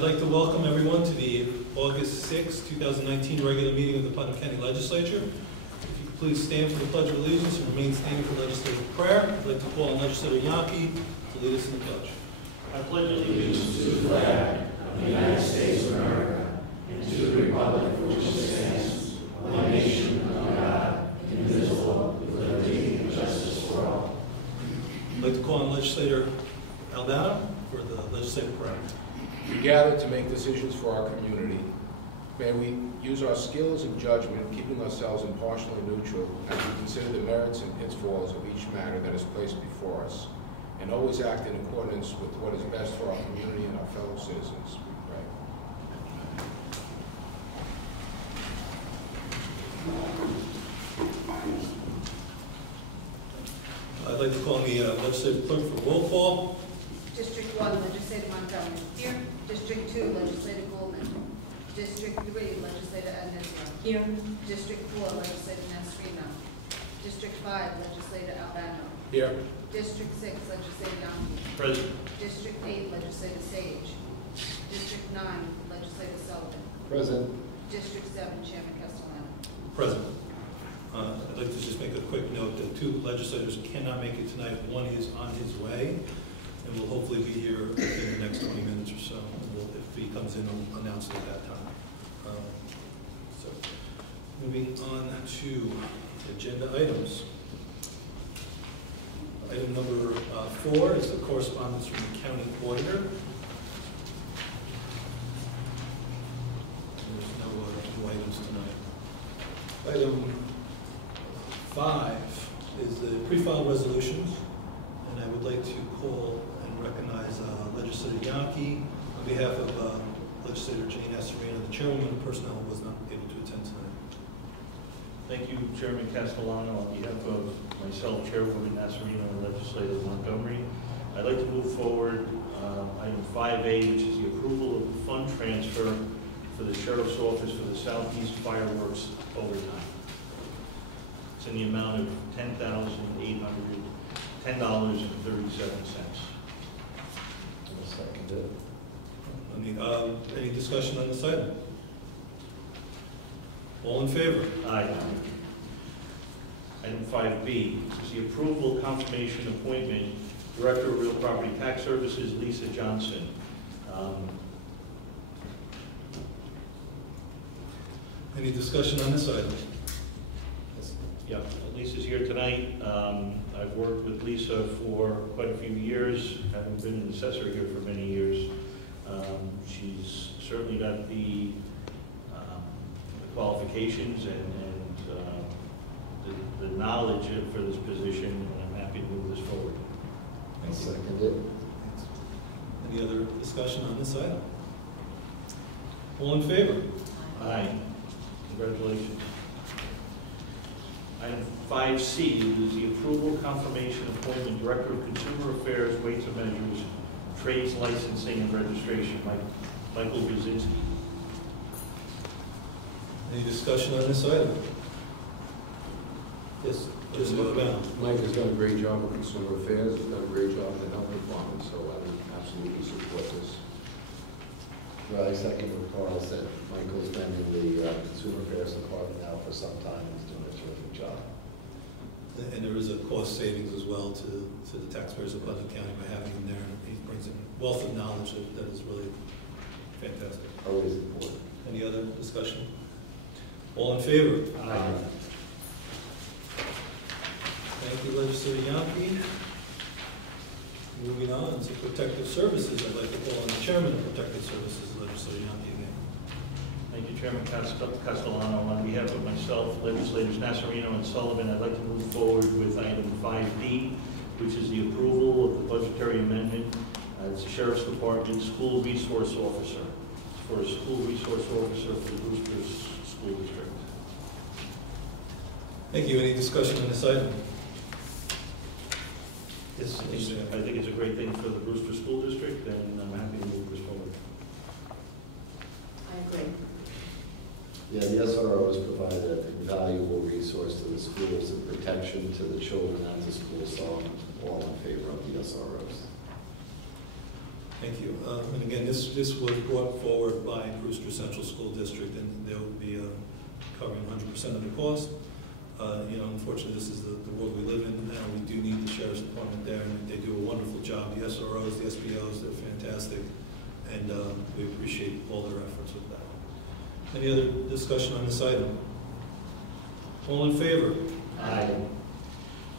I'd like to welcome everyone to the August 6, 2019 regular meeting of the Putnam County Legislature. If you could please stand for the Pledge of Allegiance and remain standing for legislative prayer. I'd like to call on Legislator Yankee to lead us in the pledge. I pledge allegiance to the flag of the United States of America and to the republic for which it stands, one nation under God, indivisible, with liberty and justice for all. I'd like to call on Legislator Aldana for the legislative prayer. We gather to make decisions for our community. May we use our skills and judgment, keeping ourselves impartially neutral as we consider the merits and pitfalls of each matter that is placed before us, and always act in accordance with what is best for our community and our fellow citizens. We pray. I'd like to call on the legislative clerk for roll call. District 1, Legislator Montgomery. Here. District 2, Legislator Goldman. District 3, Legislator Ednesma. Here. District 4, Legislator Nasrino. District 5, Legislator Albano. Here. District 6, Legislator Yankee. Present. District 8, Legislator Sage. District 9, Legislator Sullivan. Present. District 7, Chairman Castellano. Present. I'd like to just make a quick note that 2 legislators cannot make it tonight. One is on his way, and will hopefully be here within the next 20 minutes or so. And if he comes in, we'll announce it at that time. So, moving on to agenda items. Item number 4 is the correspondence from the county auditor. There's no new items tonight. Item 5 is the pre-filed resolutions, and I would like to call and recognize Legislator Yankee on behalf of Legislator Jane Esserino, the chairwoman of personnel, who was not able to attend tonight. Thank you, Chairman Castellano. On behalf of myself, Chairwoman Nasrino, and Legislator Montgomery, I'd like to move forward item 5A, which is the approval of the fund transfer for the Sheriff's Office for the Southeast Fireworks overtime. It's in the amount of $10,810.37. I'll second it. Any discussion on this item? All in favor? Aye. Item 5B is the approval, confirmation, appointment, Director of Real Property Tax Services, Lisa Johnson. Any discussion on this item? Yeah, Lisa's here tonight. I've worked with Lisa for quite a few years, having been an assessor here for many years. She's certainly got the qualifications and the knowledge for this position, and I'm happy to move this forward. I'll second it. Any other discussion on this item? All in favor? Aye. Congratulations. Item 5C is the approval, confirmation, appointment, Director of Consumer Affairs, Weights and Measures, Trades Licensing and Registration, Michael Brzezinski. Any discussion on this item? Yes, just move down. Mike has done a great job with consumer affairs. He's done a great job in the health department, so I would absolutely support this. Well, I second what Carl said. Michael's been in the Consumer Affairs Department now for some time. He's doing a terrific job. And there is a cost savings as well to the taxpayers of Putnam County by having him there. He brings a wealth of knowledge that is really fantastic. Always important. Any other discussion? All in favor? Aye. Thank you, Legislator Yankee. Moving on to Protective Services, I'd like to call on the Chairman of Protective Services, Legislator Yankee, again. Thank you, Chairman Castellano. On behalf of myself, Legislators Nasrino and Sullivan, I'd like to move forward with item 5D, which is the approval of the budgetary amendment. It's the Sheriff's Department School Resource Officer. It's for a school resource officer for the Brewster School District. Thank you. Any discussion on this item? Yes, I think it's a great thing for the Brewster School District, and I'm happy to move this forward. I agree. Yeah, the SROs provide an invaluable resource to the schools and protection to the children and to schools, so I'm all in favor of the SROs. Thank you. And again, this was brought forward by Brewster Central School District, and they will be covering 100% of the cost. Unfortunately, this is the world we live in now. We do need the Sheriff's Department there, and they do a wonderful job. The SROs, the SBOs, they're fantastic, and we appreciate all their efforts with that. Any other discussion on this item? All in favor? Aye.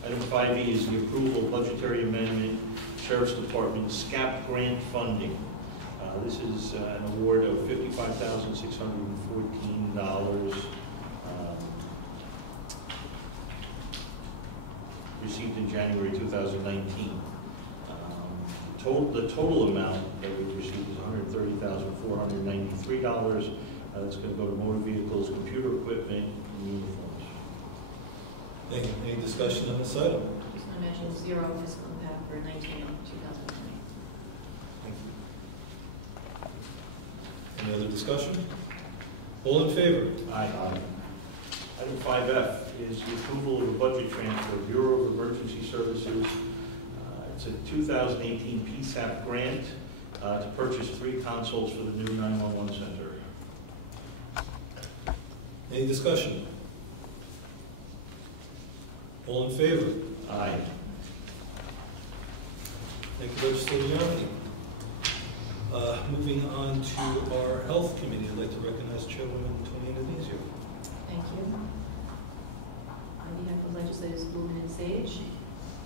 Item 5E is the approval of budgetary amendment, Sheriff's Department SCAP grant funding. This is an award of $55,614 received in January 2019. The total amount that we received is $130,493. That's going to go to motor vehicles, computer equipment, and uniforms. Thank you. Any discussion on this item? Just want to mention zero fiscal impact for 2019. Thank you. Any other discussion? All in favor? Aye. Item 5F is the approval of a budget transfer, Bureau of Emergency Services. It's a 2018 PSAP grant to purchase 3 consoles for the new 911 center. Any discussion? All in favor? Aye. Thank you, Legislator Yarmouth. Moving on to our Health Committee, I'd like to recognize Chairwoman Tony Anastasio. Thank you. On behalf of legislators Blumen and Sage,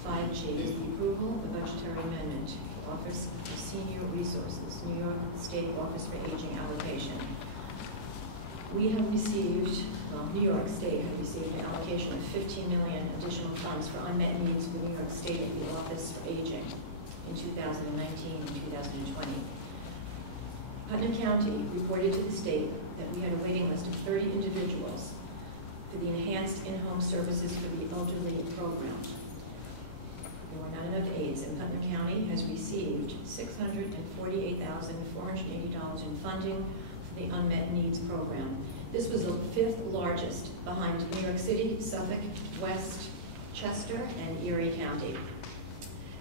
5G is the approval of the budgetary amendment to Office of Senior Resources, New York State Office for Aging allocation. We have received, New York State has received an allocation of $15 million additional funds for unmet needs for New York State and the Office for Aging in 2019 and 2020. Putnam County reported to the state that we had a waiting list of 30 individuals for the Enhanced In-Home Services for the Elderly program. There were not enough aides, and Putnam County has received $648,480 in funding for the Unmet Needs program. This was the 5th largest behind New York City, Suffolk, Westchester, and Erie County.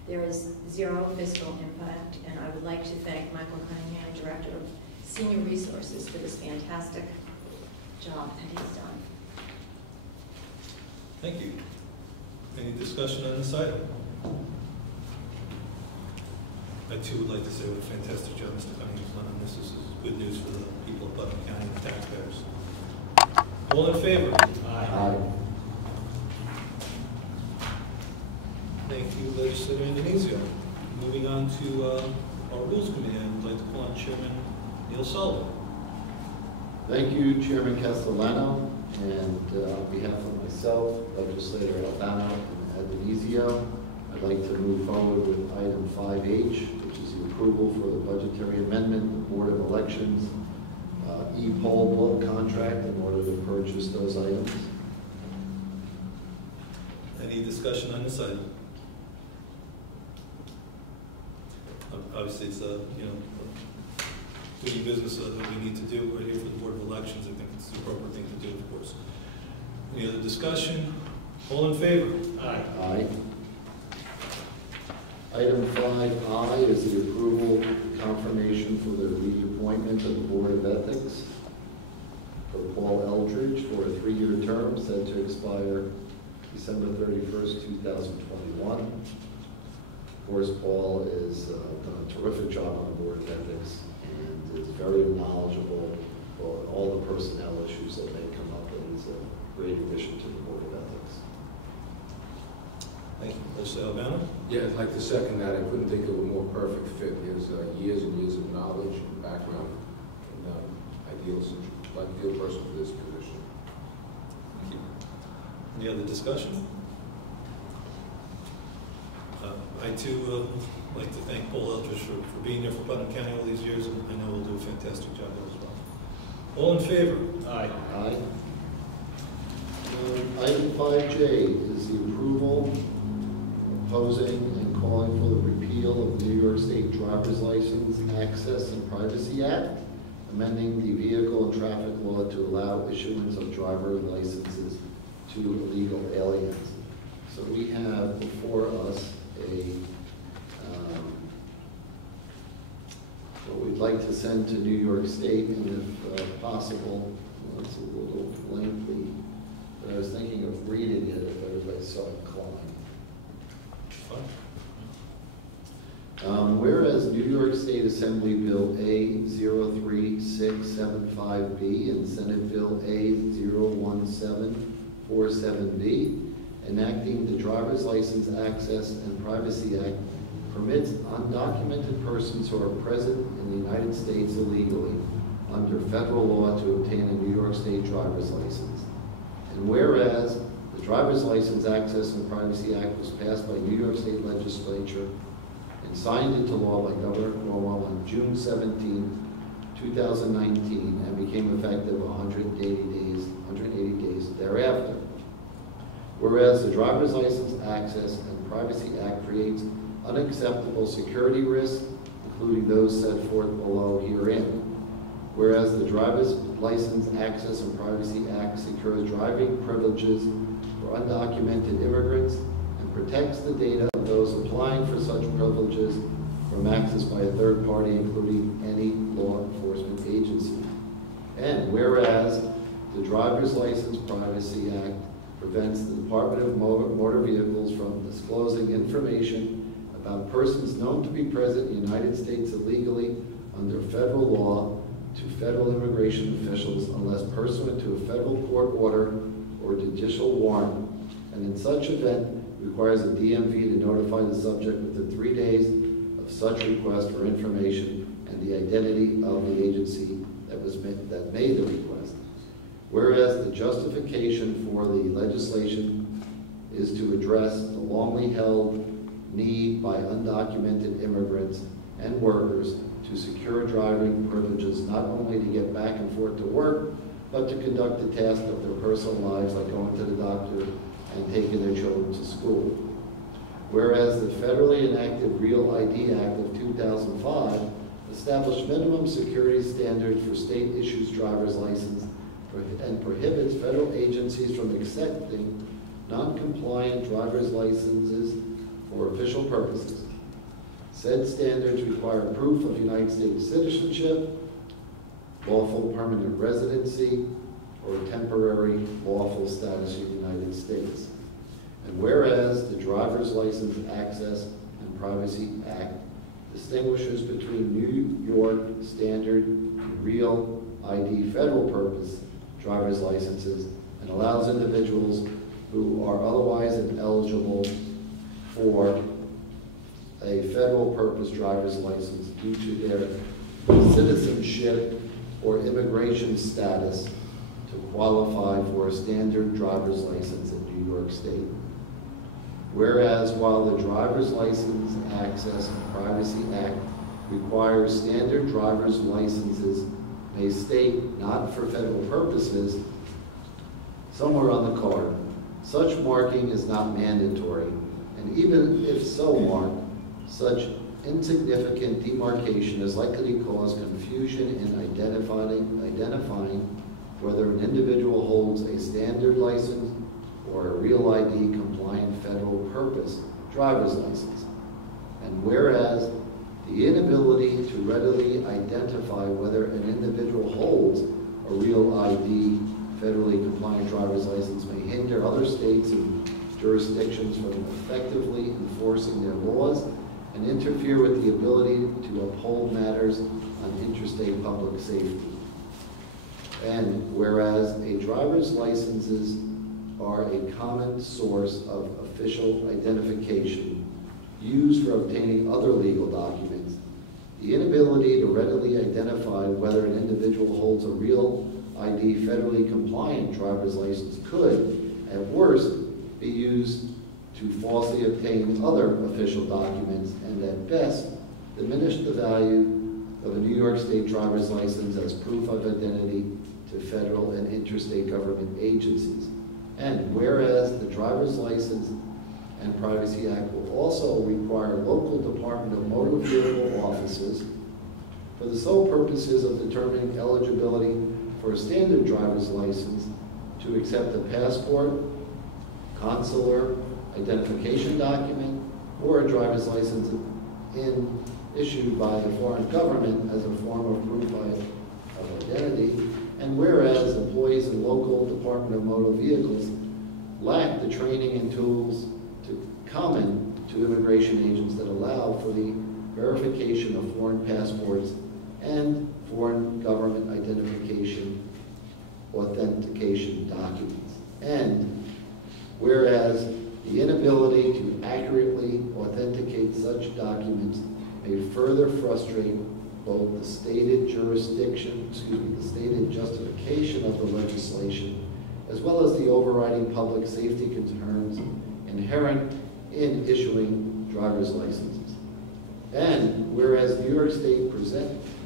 There is zero fiscal impact, and I would like to thank Michael Cunningham, Director of Senior Resources, for this fantastic job that he's done. Thank you. Any discussion on this item? I too would like to say what a fantastic job Mr. Cunningham's done on this. This is good news for the people of Putnam County and the taxpayers. All in favor? Aye. Thank you, Legislator Anastasio. Moving on to our Rules Committee, I'd like to call on Chairman Neil Sullivan. Thank you, Chairman Castellano, and on behalf of myself, Legislator Albano and Adenizio, I'd like to move forward with item 5H, which is the approval for the budgetary amendment, the Board of Elections e-poll book contract in order to purchase those items. Any discussion on this item? Obviously, it's doing business that we need to do right here for the Board of Elections. I think it's the appropriate thing to do, of course. Any other discussion? All in favor? Aye. Aye. Item 5I is the approval, confirmation for the reappointment of the Board of Ethics for Paul Eldridge for a 3-year term set to expire December 31st, 2021. Of course, Paul has done a terrific job on the Board of Ethics and is very knowledgeable on all the personnel issues that may come up, and is a great addition to the Board of Ethics. Thank you. Legislator Albano? Yeah, I'd like to second that. I couldn't think of a more perfect fit. He has years and years of knowledge and background, and ideal person for this position. Thank you. Any other discussion? I too like to thank Paul Eldridge for being here for Putnam County all these years, and I know he'll do a fantastic job there as well. All in favor? Aye. Aye. Item 5J is the approval, opposing, and calling for the repeal of the New York State Driver's License Access and Privacy Act, amending the vehicle and traffic law to allow issuance of driver licenses to illegal aliens. So we have before us a like to send to New York State, and if possible, well, it's a little lengthy, but I was thinking of reading it if everybody so inclined. Whereas New York State Assembly Bill A03675B and Senate Bill A01747B, enacting the Driver's License Access and Privacy Act, permits undocumented persons who are present in the United States illegally under federal law to obtain a New York State driver's license. And whereas the Driver's License Access and Privacy Act was passed by New York State Legislature and signed into law by Governor Cuomo on June 17, 2019, and became effective 180 days thereafter. Whereas the Driver's License Access and Privacy Act creates unacceptable security risks, including those set forth below herein. Whereas the Driver's License Access and Privacy Act secures driving privileges for undocumented immigrants and protects the data of those applying for such privileges from access by a third party, including any law enforcement agency. And whereas the Driver's License Privacy Act prevents the Department of Motor Vehicles from disclosing information about persons known to be present in the United States illegally under federal law to federal immigration officials unless pursuant to a federal court order or judicial warrant, and in such event requires a DMV to notify the subject within 3 days of such request for information and the identity of the agency that made the request. Whereas the justification for the legislation is to address the longly held need by undocumented immigrants and workers to secure driving privileges not only to get back and forth to work, but to conduct the task of their personal lives like going to the doctor and taking their children to school. Whereas the federally enacted Real ID Act of 2005 established minimum security standards for state issues driver's license and prohibits federal agencies from accepting non-compliant driver's licenses for official purposes. Said standards require proof of United States citizenship, lawful permanent residency, or temporary lawful status in the United States. And whereas the Driver's License Access and Privacy Act distinguishes between New York standard and Real ID federal purpose driver's licenses and allows individuals who are otherwise ineligible for a federal purpose driver's license due to their citizenship or immigration status to qualify for a standard driver's license in New York State. Whereas while the Driver's License Access and Privacy Act requires standard driver's licenses may state not for federal purposes somewhere on the card, such marking is not mandatory, and even if so marked, such insignificant demarcation is likely to cause confusion in identifying whether an individual holds a standard license or a Real ID compliant federal purpose driver's license. And whereas the inability to readily identify whether an individual holds a Real ID federally compliant driver's license may hinder other states and jurisdictions from effectively enforcing their laws and interfere with the ability to uphold matters on interstate public safety. And whereas a driver's licenses are a common source of official identification used for obtaining other legal documents, the inability to readily identify whether an individual holds a Real ID federally compliant driver's license could, at worst, be used to falsely obtain other official documents and at best diminish the value of a New York State driver's license as proof of identity to federal and interstate government agencies. And whereas the Driver's License and Privacy Act will also require local Department of Motor Vehicle offices for the sole purposes of determining eligibility for a standard driver's license to accept a passport, consular identification document, or a driver's license issued by the foreign government as a form of proof of identity, and whereas employees in local Department of Motor Vehicles lack the training and tools common to immigration agents that allow for the verification of foreign passports and foreign government identification authentication documents. And whereas the inability to accurately authenticate such documents may further frustrate both the stated justification of the legislation, as well as the overriding public safety concerns inherent in issuing driver's licenses. And whereas New York State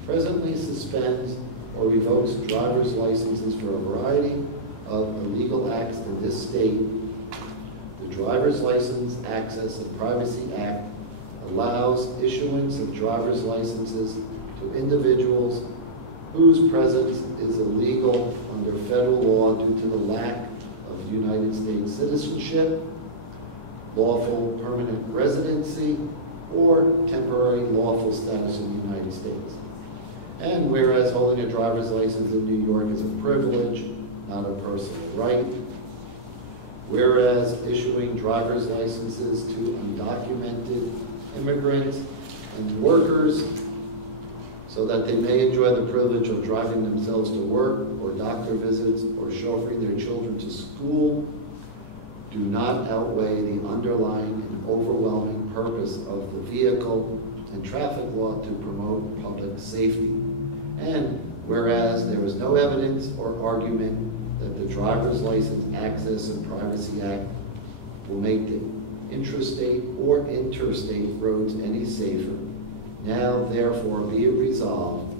presently suspends or revokes driver's licenses for a variety of illegal acts in this state, the Driver's License Access and Privacy Act allows issuance of driver's licenses to individuals whose presence is illegal under federal law due to the lack of United States citizenship, lawful permanent residency, or temporary lawful status in the United States. And whereas holding a driver's license in New York is a privilege, not a personal right, whereas issuing driver's licenses to undocumented immigrants and workers so that they may enjoy the privilege of driving themselves to work or doctor visits or chauffeuring their children to school do not outweigh the underlying and overwhelming purpose of the vehicle and traffic law to promote public safety. And whereas there is no evidence or argument that the Driver's License Access and Privacy Act will make the intrastate or interstate roads any safer, now therefore be it resolved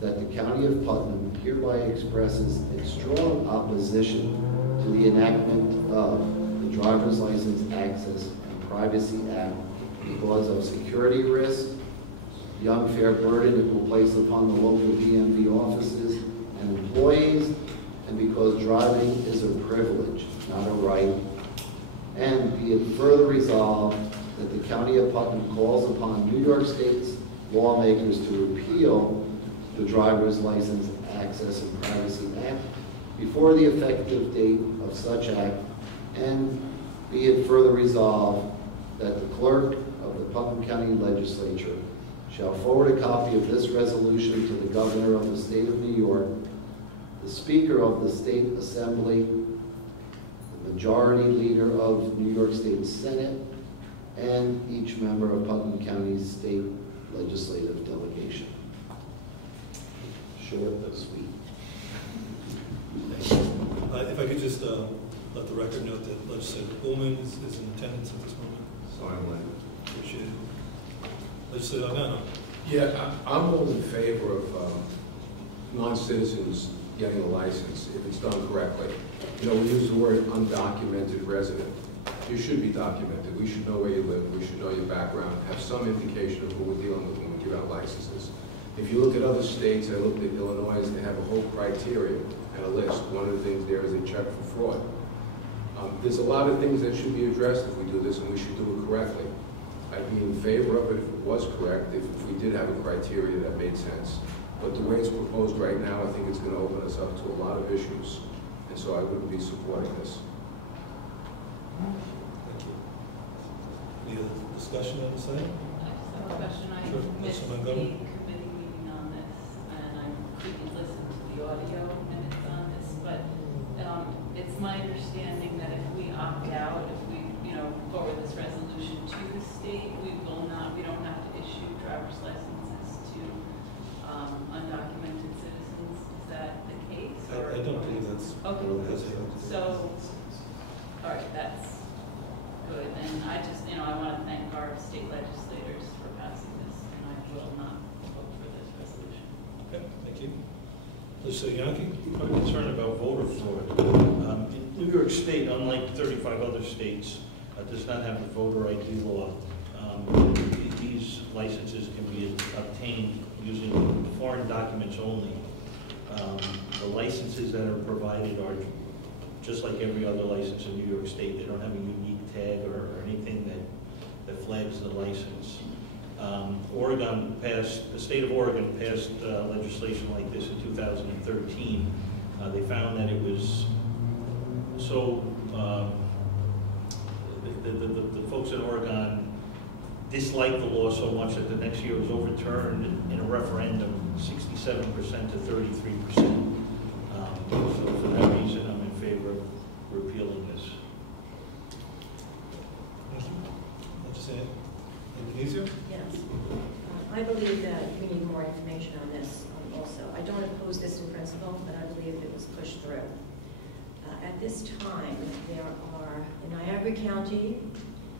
that the County of Putnam hereby expresses its strong opposition to the enactment of the Driver's License Access and Privacy Act because of security risk, the unfair burden it will place upon the local DMV offices and employees, and because driving is a privilege, not a right. And be it further resolved that the County of Putnam calls upon New York State's lawmakers to repeal the Driver's License Access and Privacy Act before the effective date of such act, and be it further resolved that the clerk of the Putnam County Legislature shall forward a copy of this resolution to the governor of the state of New York, the Speaker of the State Assembly, the majority leader of New York State Senate, and each member of Putnam County's state legislative delegation. Short but sweet. Thank you. If I could just let the record note that Legislator Pullman is in attendance at this moment. So I'm like, Appreciate it. Legislator Albano. yeah, I'm all in favor of non-citizens getting a license if it's done correctly. You know, we use the word undocumented resident. You should be documented. We should know where you live. We should know your background, have some indication of who we're dealing with when we give out licenses. If you look at other states, I looked at Illinois, they have a whole criteria and a list. One of the things there is a check for fraud. There's a lot of things that should be addressed if we do this, and we should do it correctly. I'd be in favor of it if it was correct, if we did have a criteria that made sense. But the way it's proposed right now, I think it's going to open us up to a lot of issues. And so I wouldn't be supporting this. Thank you. Any other discussion on this item? I just have a question. I Sure. missed Mr. the Montgomery? committee meeting on this, and I didn't listen to the audio minutes on this, but it's my understanding that if we opt out, if we, forward this resolution to the state, we don't have to issue driver's licenses to undocumented citizens. Is that the case? I don't believe that's. Okay. So, all right, that's good. And I just, I want to thank our state legislators for passing this, and I will not vote for this resolution. Okay, thank you. Legislator Yonke? I'm concerned about voter fraud. In New York State, unlike 35 other states, does not have a voter ID law. These licenses can be obtained using foreign documents only. The licenses that are provided are just like every other license in New York State. They don't have a unique tag or anything that flags the license. The state of Oregon passed legislation like this in 2013. They found that it was so, the folks in Oregon disliked the law so much that the next year it was overturned in a referendum, 67% to 33%. So for that reason, I'm in favor of repealing this. Thank you. Legislator Indonesia? Yes. I believe that we need more information on this also. I don't oppose this in principle, but I believe it was pushed through. At this time, there are, in Niagara County,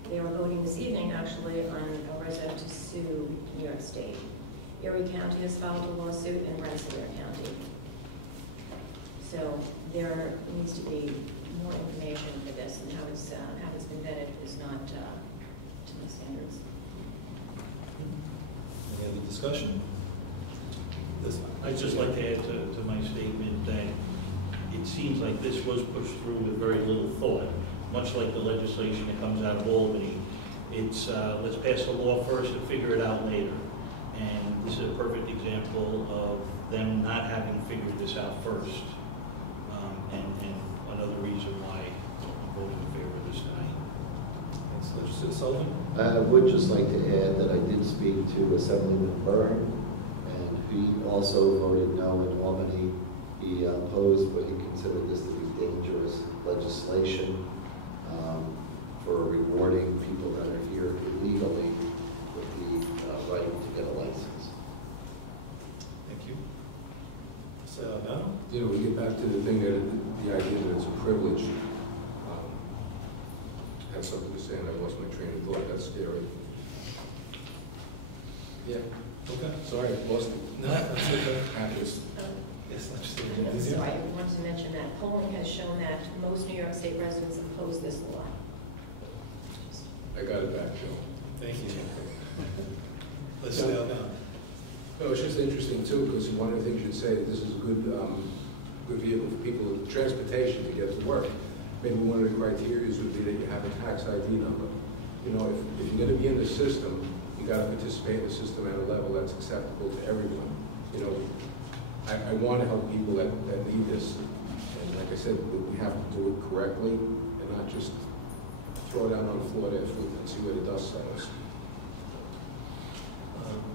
they are voting this evening, actually, on a resident to sue New York State. Erie County has filed a lawsuit, and Rensselaer County. So there needs to be more information for this, and how it's been vetted is not to my standards. Any other discussion? I'd just like to add to my statement that it seems like this was pushed through with very little thought, much like the legislation that comes out of Albany. It's let's pass a law first and figure it out later. And this is a perfect example of them not having figured this out first. And another reason why I'm voting in favor of this tonight. Thanks, Legislator Sullivan. I would just like to add that I did speak to Assemblyman Byrne, and he also voted no in Albany. He opposed what he considered this to be dangerous legislation for rewarding people that are here illegally with the right to get a license. Thank you. Now? You know, we get back to the thing that, the idea that it's a privilege. I had something to say and I lost my train of thought. That's scary. Yeah. Okay. Sorry, I lost it. No, that's okay. Happiness. Yes, Legislator So Indonesia. I wanted to mention that polling has shown that most New York State residents oppose this law. I got it back, Joe. Thank you. Legislator now. No, it's just interesting too, because one of the things you'd say, this is a good vehicle for people, transportation to get to work. Maybe one of the criteria would be that you have a tax ID number. You know, if you're going to be in the system, you got to participate in the system at a level that's acceptable to everyone. You know, I want to help people that need this, and like I said, we have to do it correctly and not just throw it out on the floor there and see where the dust settles.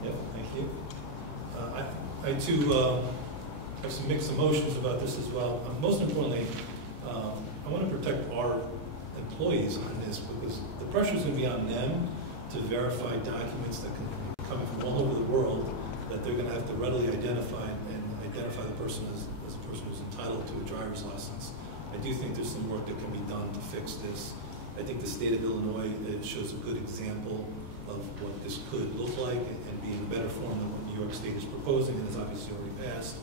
Yeah, thank you. I too have some mixed emotions about this as well. Most importantly, I want to protect our employees on this because the pressure is going to be on them to verify documents that can be coming from all over the world that they're going to have to readily identify the person as a person who's entitled to a driver's license. I do think there's some work that can be done to fix this. I think the state of Illinois shows a good example of what this could look like and be in a better form than what New York State is proposing and has obviously already passed.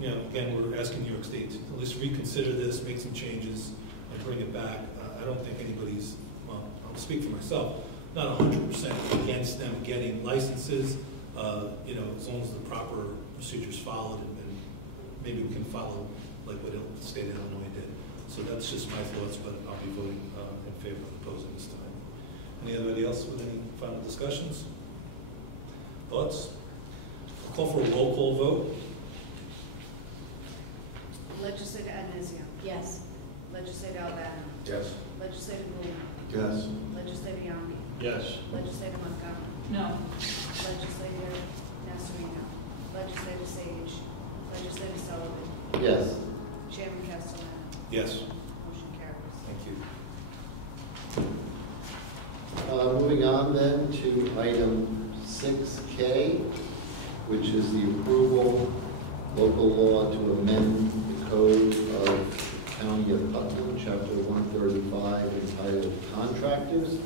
You know, again, we're asking New York State to at least reconsider this, make some changes, and bring it back. I don't think anybody's, well, I'll speak for myself, not 100% against them getting licenses, you know, as long as the proper procedures followed, and maybe we can follow like what the state of Illinois did. So that's just my thoughts, but I'll be voting in favor of opposing this tonight. Anybody else with any final discussions? Thoughts? I'll call for a roll call vote. Legislator Anezio. Yes. Legislator Albano. Yes. Legislator Blumer. Yes. Legislator Yonke. Yes. Legislator Montgomery. No. Legislator Nasarino. Legislator Sage. Legislator Sullivan. Yes. Chairman Castellano. Yes. Motion carries. Thank you. Moving on then to item 6K, which is the approval local law to amend the code of County of Putnam, Chapter 135, entitled Contractors.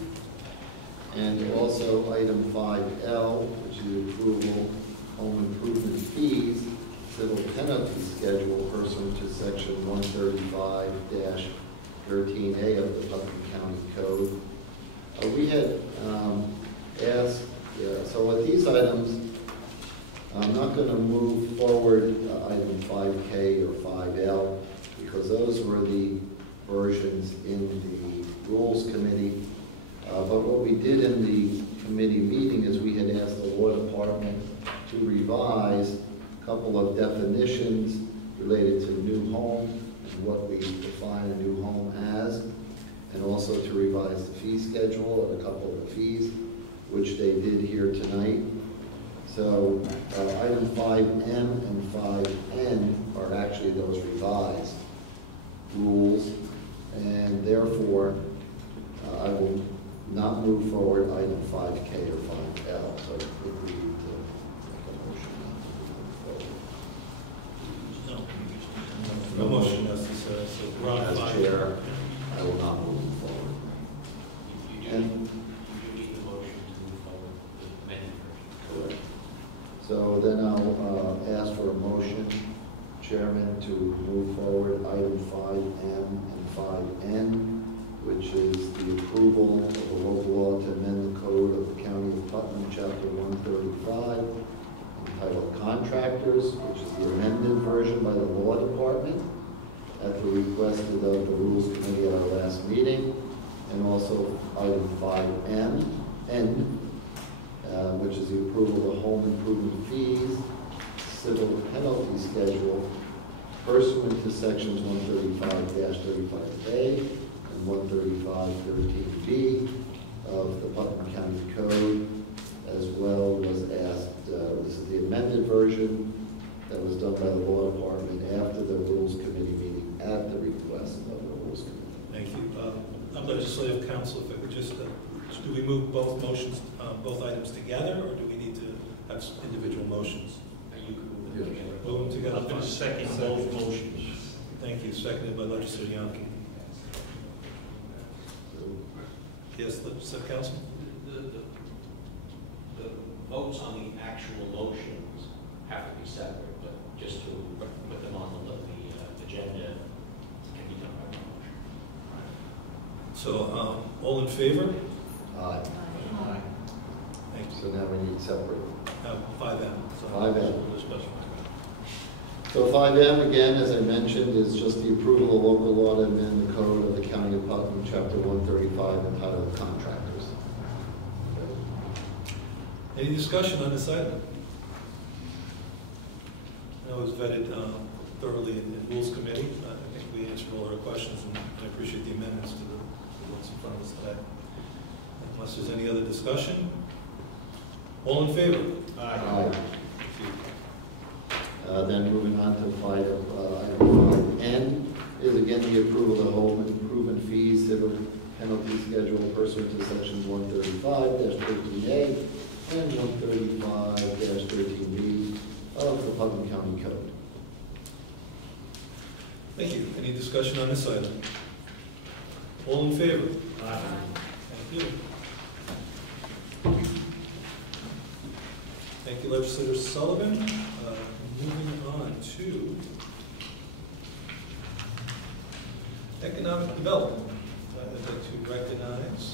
And also item 5L, which is the approval home improvement fees, civil penalty schedule pursuant to Section 135-13A of the Putnam County Code. We had asked, so with these items, I'm not going to move forward item 5K or 5L because those were the versions in the Rules Committee. But what we did in the committee meeting is we had asked the law department to revise a couple of definitions related to new home and what we define a new home as, and also to revise the fee schedule and a couple of the fees, which they did here tonight. So item 5M and 5N are actually those revised rules, and therefore I will not move forward item 5K or 5L. So I think we need to make a motion not to move forward. No motion necessary, so we're on As 5. chair, I will not move forward. You And need the motion to move forward with the amended version. correct. So then I'll ask for a motion, Chairman, to move forward item 5M and 5N, which is the approval of a local law to amend the code of the County of Putnam, Chapter 135, entitled Contractors, which is the amended version by the Law Department at the request of the Rules Committee at our last meeting, and also item 5M, which is the approval of the home improvement fees, civil penalty schedule pursuant to sections 135-35A and 135-13B of the Putnam County Code, as well was asked, this is the amended version that was done by the Law Department after the Rules Committee meeting at the request of the Rules Committee. Thank you. Legislative Council, if I could just, do we move both motions, both items together, or do we need to have individual motions? You can move them together. Move them together. I'm going to second both motions. Thank you. Seconded by Legislator Yonke. Yes, Legislative Council? The votes on the actual motions have to be separate, but just to put them on the agenda can be done by one motion. So, all in favor? Aye. Aye. Thank you. So now we need separate. 5M. So 5M. we'll discuss. So 5M, again, as I mentioned, is just the approval of local law to amend the code of the County of Putnam, Chapter 135, entitled Contractors. Any discussion on this item? I know it was vetted thoroughly in the Rules Committee. I think we answered all our questions, and I appreciate the amendments to the ones in front of us today. Unless there's any other discussion? All in favor? Aye. Thank you. Then moving on to item 5N is again the approval of the home improvement fees, civil penalty schedule pursuant to sections 135-13A and 135-13B of the Putnam County Code. Thank you. Any discussion on this item? All in favor? Aye. Thank you. Thank you, Legislator Sullivan. Moving on to economic development. I'd like to recognize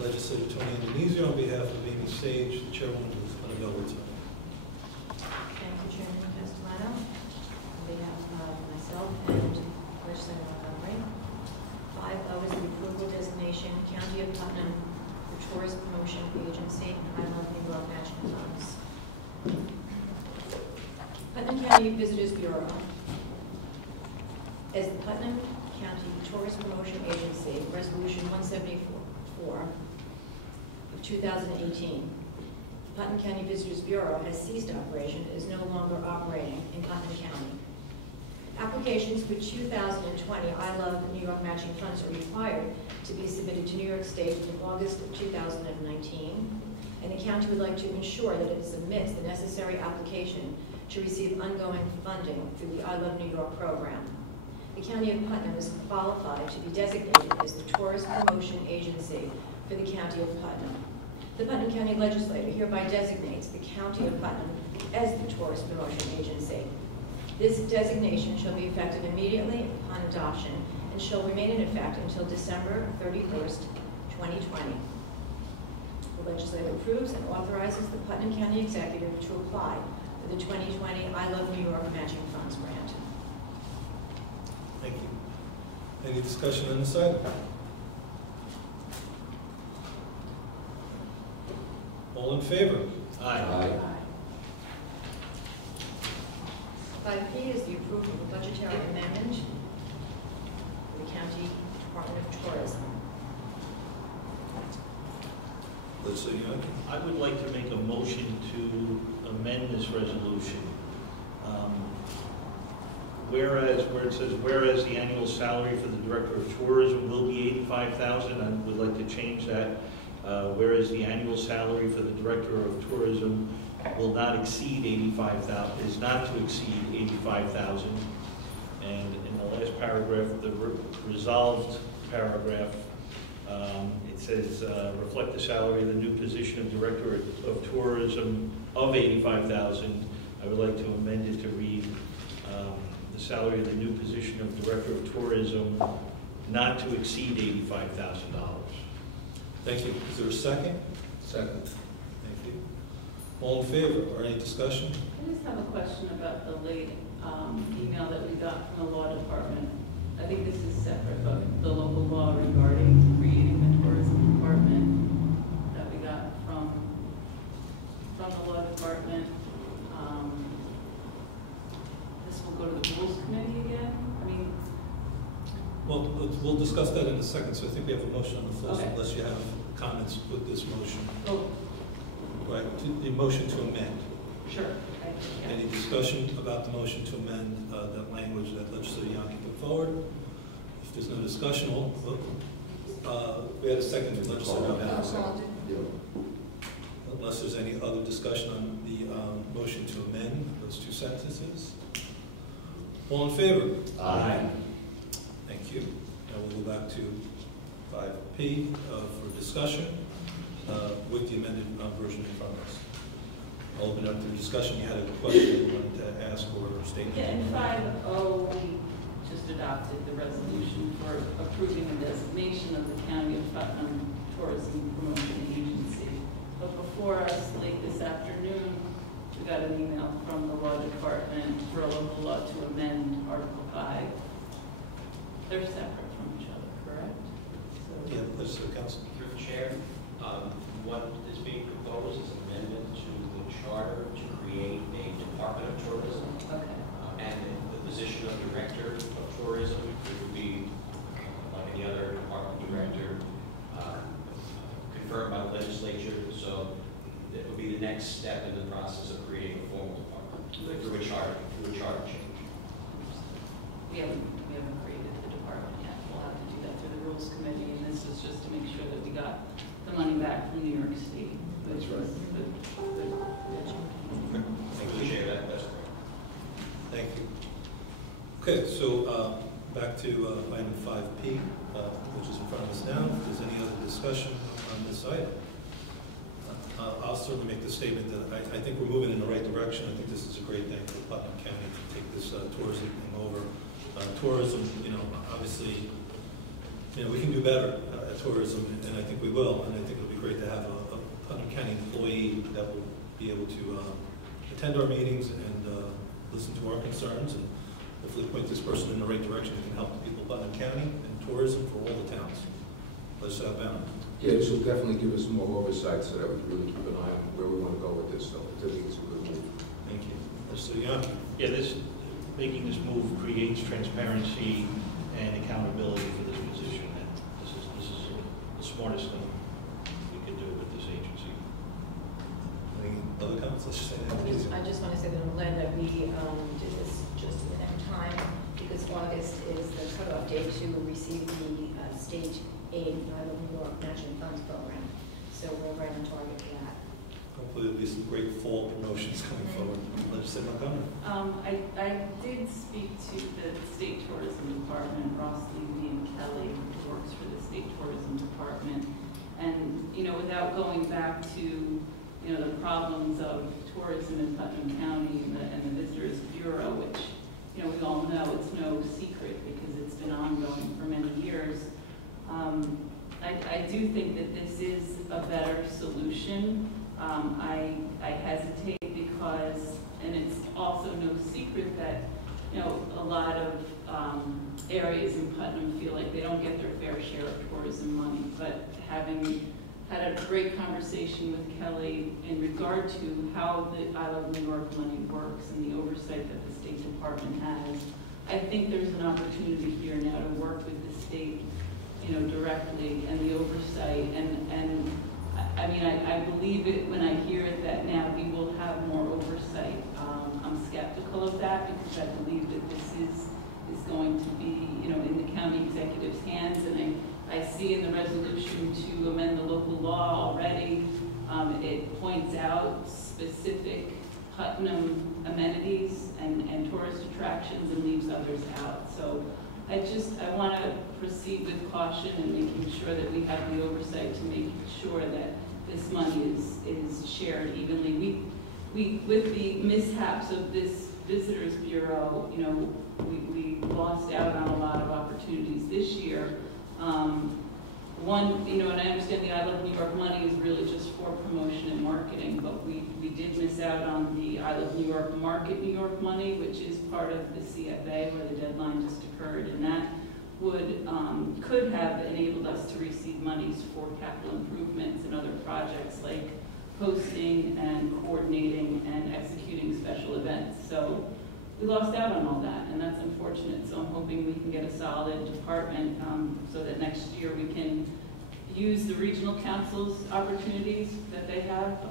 Legislator Tony Indonesia on behalf of Amy Sage, the chairwoman who is unavailable tonight. Thank you, Chairman Castellano. On behalf of myself and Legislator Montgomery. 5O is the approval designation, County of Putnam, for Tourist Promotion Agency, and I love New York matching funds. Putnam County Visitors Bureau, as the Putnam County Tourist Promotion Agency, Resolution 174 of 2018. Putnam County Visitors Bureau has ceased operation and is no longer operating in Putnam County. Applications for 2020 I Love New York matching funds are required to be submitted to New York State in August of 2019, and the county would like to ensure that it submits the necessary application to receive ongoing funding through the I Love New York program. The County of Putnam is qualified to be designated as the Tourist Promotion Agency for the County of Putnam. The Putnam County Legislature hereby designates the County of Putnam as the Tourist Promotion Agency. This designation shall be effective immediately upon adoption and shall remain in effect until December 31st, 2020. The legislature approves and authorizes the Putnam County Executive to apply for the 2020 I Love New York Matching Funds Grant. Thank you. Any discussion on this item? All in favor? Aye. 5P is the approval of a budgetary amendment for the County Department of Tourism. Legislator Yonke. I would like to make a motion to amend this resolution. Whereas, where it says, whereas the annual salary for the Director of Tourism will be $85,000, I would like to change that. Whereas the annual salary for the Director of Tourism will not exceed $85,000, is not to exceed $85,000. And in the last paragraph, the resolved paragraph, it says, reflect the salary of the new position of Director of Tourism of $85,000. I would like to amend it to read, the salary of the new position of Director of Tourism not to exceed $85,000. Thank you. Is there a second? Second. Thank you. All in favor, or any discussion? I just have a question about the late email that we got from the law department. I think this is separate, but the local law regarding creating the tourism department that we got from the law department. This will go to the rules committee again? I mean, Well, we'll discuss that in a second, so I think we have a motion on the floor, so Okay. unless you have comments with this motion. oh, Right, the motion to amend. sure. Any discussion about the motion to amend that language that Legislator Yonke put forward? If there's no discussion, we had a second from Legislator Yonke. Unless there's any other discussion on the motion to amend those two sentences. All in favor? Aye. Thank you. Now we'll go back to 5P for discussion with the amended version in front of us. I'll open up to discussion. You had a question you wanted to ask or state? Yeah, in 5O, we just adopted the resolution for approving the designation of the County of Putnam Tourism Promotion Agency. But before us, late this afternoon, we got an email from the law department for a local law to amend Article 5. They're separate from each other, correct? So- Yeah, Legislative Council. Through the chair, what is being proposed is an amendment to the charter to create a Department of Tourism. Okay. And the position of Director of Tourism would be, like any other department director, confirmed by the legislature. So it would be the next step in the process of creating a formal department through a charter change. We haven't created the department yet. We'll have to do that through the rules committee, and this is just to make sure that we got the money back from New York State. That's right. Through the chair, that's correct. Thank you. Okay, so back to item 5P, which is in front of us now. If there's any other discussion on this item, I'll certainly make the statement that I think we're moving in the right direction. I think this is a great thing for Putnam County to take this tourism thing over. Tourism, obviously, we can do better at tourism, and I think we will. And I think it'll be great to have a Putnam County employee that will be able to attend our meetings and listen to our concerns, and hopefully point this person in the right direction that can help the people of Putnam County and tourism for all the towns. Let's outbound. Yeah, this will definitely give us more oversight so that we can really keep an eye on where we want to go with this, so I think it's a good move. Thank you. Legislator Yonke. Yeah, making this move creates transparency and accountability for this position. And this is the smartest thing we can do with this agency. Any other comments? Let's just say that, please. I just want to say that I'm glad that we did this just in the next time, because August is the cutoff date to receive the state aid by the New York National Funds Program. So we're right on target for that. Hopefully there'll be some great fall promotions coming forward. Legislator Montgomery. I did speak to the State Tourism Department, Ross Levy and Kelly, who works for the State Tourism Department. And, without going back to, the problems of tourism in Putnam County and the Visitors Bureau, which, we all know it's no secret because it's been ongoing for many years. I do think that this is a better solution. I hesitate because, and it's also no secret that, a lot of areas in Putnam feel like they don't get their fair share of tourism money. But having had had a great conversation with Kelly in regard to how the I Love New York money works and the oversight that the State Department has. I think there's an opportunity here now to work with the state, directly, and the oversight, and I mean, I believe it when I hear it that now we will have more oversight. I'm skeptical of that because I believe that this is going to be, in the county executive's hands, and I see in the resolution to amend the local law already, it points out specific Putnam amenities and tourist attractions and leaves others out. So I want to proceed with caution and making sure that we have the oversight to make sure that this money is shared evenly. We with the mishaps of this Visitors Bureau, we lost out on a lot of opportunities this year. And I understand the I Love New York money is really just for promotion and marketing, but we did miss out on the I Love New York Market New York money, which is part of the CFA where the deadline just occurred, and that could have enabled us to receive monies for capital improvements and other projects like hosting and coordinating and executing special events. So we lost out on all that, and that's unfortunate. So I'm hoping we can get a solid department so that next year we can use the regional council's opportunities that they have for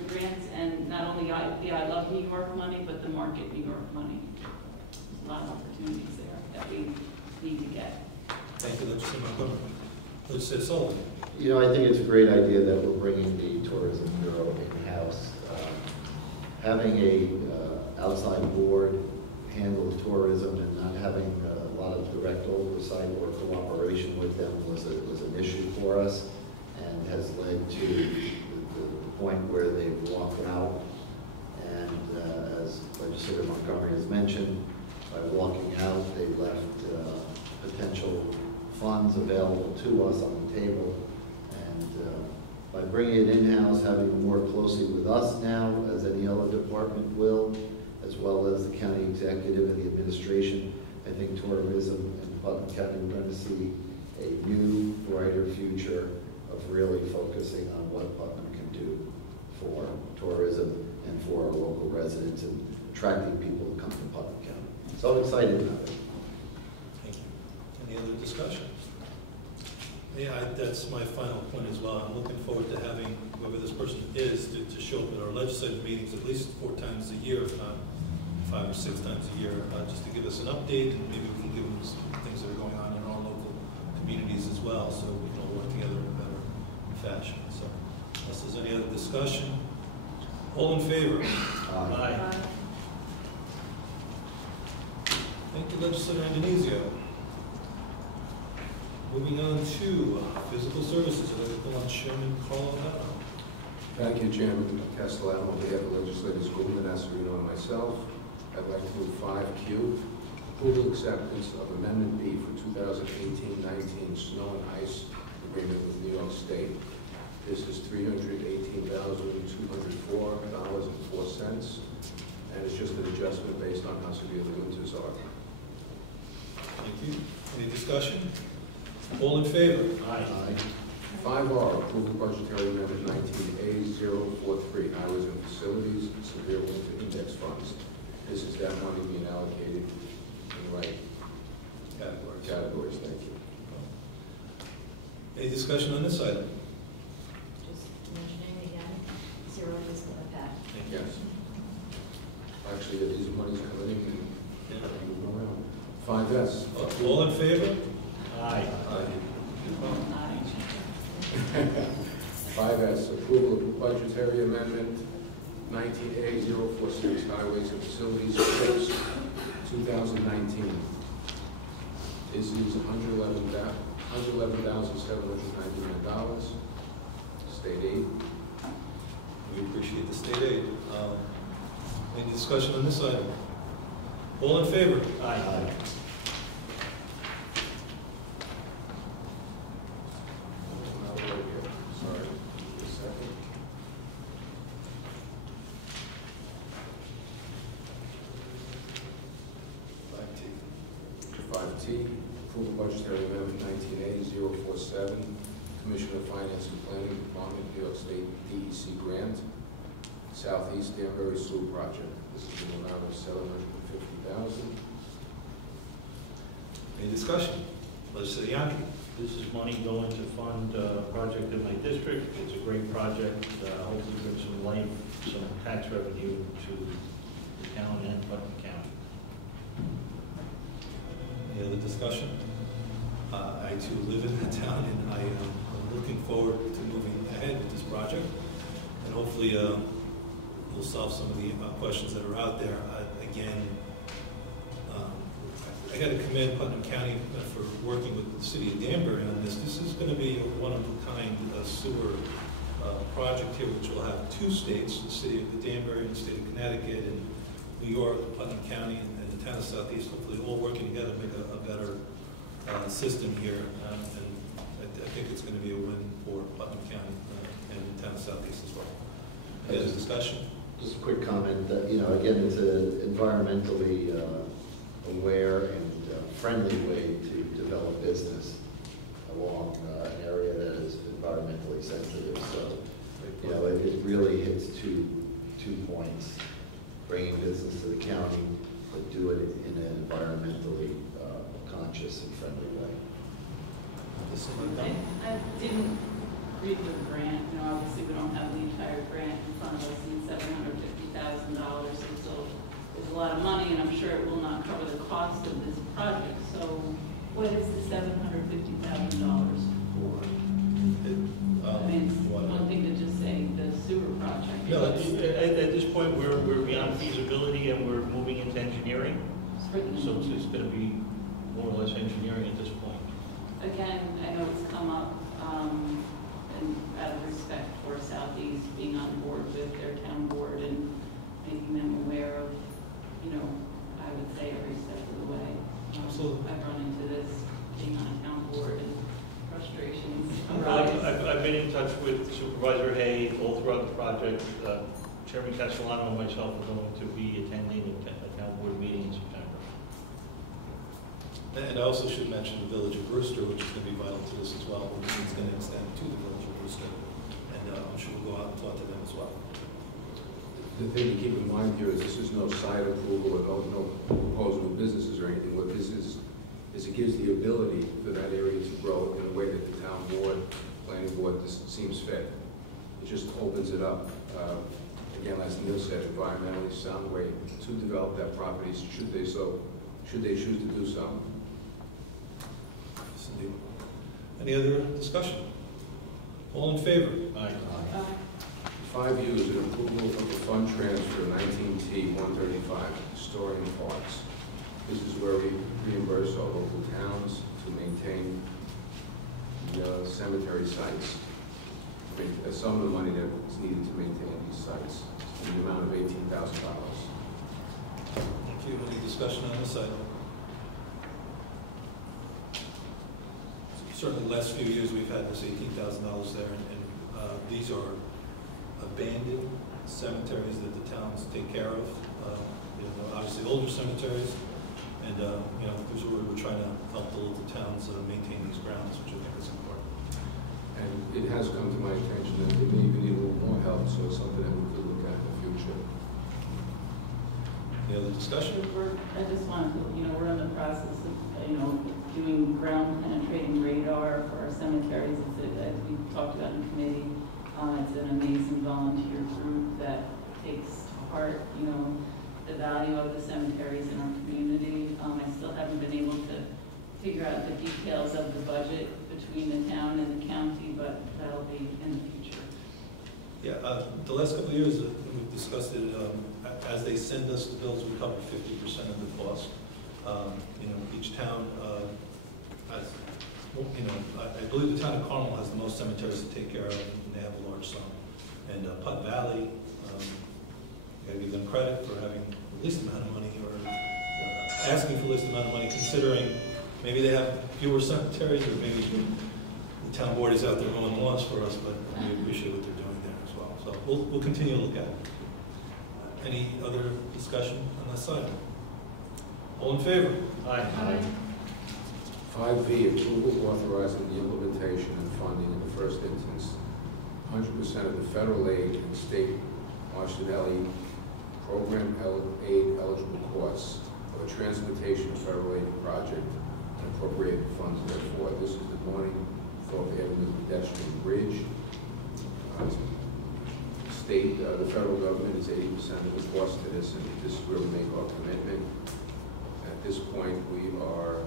the grants, and not only the I Love New York money, but the Market New York money. There's a lot of opportunities there that we need to get. Thank you, Legislator Montgomery. Legislator Sullivan. I think it's a great idea that we're bringing the Tourism Bureau in-house. Having a outside board handle tourism and not having a lot of direct oversight or cooperation with them was an issue for us, and has led to the point where they've walked out. And as Legislator Montgomery has mentioned, by walking out, they left potential funds available to us on the table. And by bringing it in-house, having them work closely with us now, as any other department will, as well as the county executive and the administration, I think tourism in Putnam County, we're going to see a new, brighter future of really focusing on what Putnam can do for tourism and for our local residents and attracting people to come to Putnam County. So I'm excited about it. Thank you. Any other discussion? Yeah, that's my final point as well. I'm looking forward to having whoever this person is to show up at our legislative meetings at least 4 times a year, if not 5 or 6 times a year, just to give us an update, and maybe we can give them some things that are going on in our local communities as well, so we can all work together in a better fashion. So, unless there's any other discussion, all in favor? Aye. Thank you, Legislator Andonisio. Moving on to physical services, I'd like to call on Chairman Carlo Alvarado. Thank you, Chairman Castellano. On behalf of Legislators Goodman, Astorino, and myself, I'd like to move 5Q, approval acceptance of Amendment B for 2018-19 snow and ice agreement with New York State. This is $318,204.04, and it's just an adjustment based on how severe the winters are. Thank you. Any discussion? All in favor? Aye. 5R, approval budgetary amendment 19A043, highways and facilities, severe winter index funds. This is that money being allocated in the right categories. Thank you. Any discussion on this item? Just mentioning again, 0 is for the PAC. Yes. Actually, these monies coming in and moving around. 5S. All in favor? Aye. Aye. 5S, approval of budgetary amendment 19A046, highways and facilities, trips, 2019. This is $111,799. State aid. We appreciate the state aid. Any discussion on this item? All in favor? Aye. Sorry, just a second. T, approval budgetary amendment 19A047, Commissioner of Finance and Planning Department York State DEC grant, Southeast Danbury Sewer Project. This is an amount of $750,000. Any discussion? Legislator Yonke. This is money going to fund a project in my district. It's a great project. Hopefully bring some life, some tax revenue to the town and Putnam County. Any other discussion? I too live in that town, and I am looking forward to moving ahead with this project. And hopefully we'll solve some of the questions that are out there. Again, I got to commend Putnam County for working with the city of Danbury on this. This is going to be a one-of-a-kind sewer project here, which will have two states, the city of Danbury and the state of Connecticut, and New York, Putnam County, and the town of Southeast, hopefully all working together to make a better system here. And I think it's going to be a win for Putnam County and the town of Southeast as well. Any other discussion? Just a quick comment that, you know, again, it's an environmentally aware and friendly way to develop business along an area that is environmentally sensitive. So, you know, it really hits two points: bringing business to the county, but do it in an environmentally conscious and friendly way. I didn't read the grant, you know, obviously we don't have the entire grant in front of us, and $750,000 is still is a lot of money, and I'm sure it will not cover the cost of this project. So what is the $750,000 for? I mean, it's one thing to just say the sewer project. No, at this point, we're beyond feasibility and we're moving into engineering. Certainly. So it's going to be more or less engineering at this point. Again, I know it's come up, and out of respect for Southeast being on board with their town board and making them aware of, you know, I would say every step of the way. Absolutely. I've run into this being on a town board and frustrations arise. I've been in touch with Supervisor Hay all throughout the project. Chairman Castellano and myself are going to be attending a town board meeting in September. And I also should mention the Village of Brewster, which is going to be vital to this as well. It's going to extend to the Village of Brewster, and I'm sure we'll go out and talk to them as well. The thing to keep in mind here is this is no side approval or no proposal of businesses or anything. What this is it gives the ability for that area to grow in a way that the town board, planning board, seems fit. It just opens it up. Again, as Neil said, environmentally sound way to develop that property should they choose to do so. Any other discussion? All in favor? Aye. 5U is an approval of the fund transfer 19T 135, historian parks. This is where we reimburse our local towns to maintain the cemetery sites. I mean, some of the money that's needed to maintain these sites in the amount of $18,000. Thank you. Any discussion on this item? Certainly the last few years we've had this $18,000 there, and these are abandoned cemeteries that the towns take care of. You know, obviously older cemeteries, and you know, there's where we're trying to help the local towns maintain these grounds, which I think is important. And it has come to my attention that they may even need a little more help, so it's something that we could look at in the future. Any other discussion? I just wanted to, you know, we're in the process of, you know, doing ground penetrating radar for our cemeteries. As we talked about in committee, it's an amazing volunteer group that takes to heart, you know, the value of the cemeteries in our community. I still haven't been able to figure out the details of the budget between the town and the county, but that'll be in the future. Yeah, the last couple of years we've discussed it. As they send us the bills, we cover 50% of the cost. You know, each town has, you know, I believe the town of Carmel has the most cemeteries to take care of, and they have a large sum. And Putt Valley, you got to give them credit for having the least amount of money, or asking for the least amount of money, considering maybe they have fewer cemeteries, or maybe the town board is out there going launch for us, but we appreciate what they're doing there as well. So we'll continue to look at it. Any other discussion on this side? All in favor? Aye. 5B, approval authorizing the implementation and funding in the first instance 100% 100% of the federal aid and state Martinelli program aid eligible costs of a transportation federal aid project and appropriate funds therefore. This is the Morningthorpe Avenue pedestrian bridge. The federal government is 80% of the cost of this, and this is where we make our commitment. At this point, we are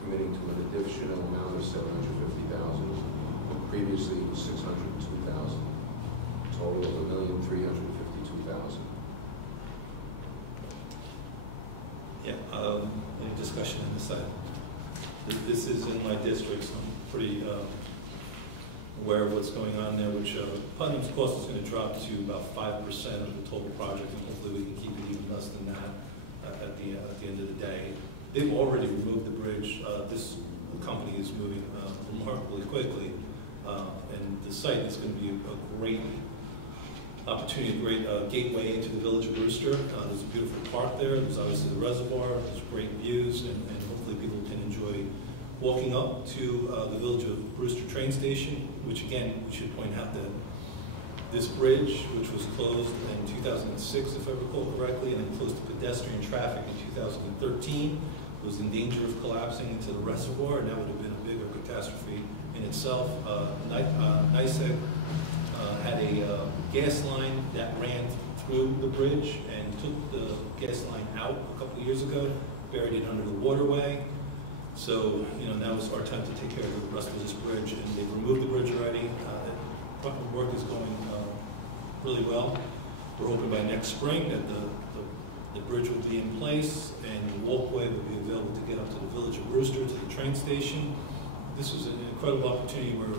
committing to an additional amount of $750,000. Previously, it was $602,000. Total of $1,352,000. Yeah, any discussion on this side? This is in my district, so I'm pretty aware of what's going on there, which Putnam's cost is going to drop to about 5% of the total project, and hopefully we can keep it even less than that at the end of the day. They've already removed the bridge. This company is moving remarkably quickly, and the site is going to be a great opportunity, a great gateway into the village of Brewster. There's a beautiful park there. There's obviously the reservoir. There's great views, and hopefully people can enjoy walking up to the village of Brewster train station, which again, we should point out that this bridge, which was closed in 2006, if I recall correctly, and then closed to pedestrian traffic in 2013, was in danger of collapsing into the reservoir, and that would have been a bigger catastrophe in itself. NYSEG had a gas line that ran through the bridge and took the gas line out a couple of years ago, buried it under the waterway. So, now it's our time to take care of the rest of this bridge, and they've removed the bridge already. Work is going really well. We're hoping by next spring that the bridge will be in place and the walkway will be available to get up to the village of Brewster, to the train station. This was an incredible opportunity where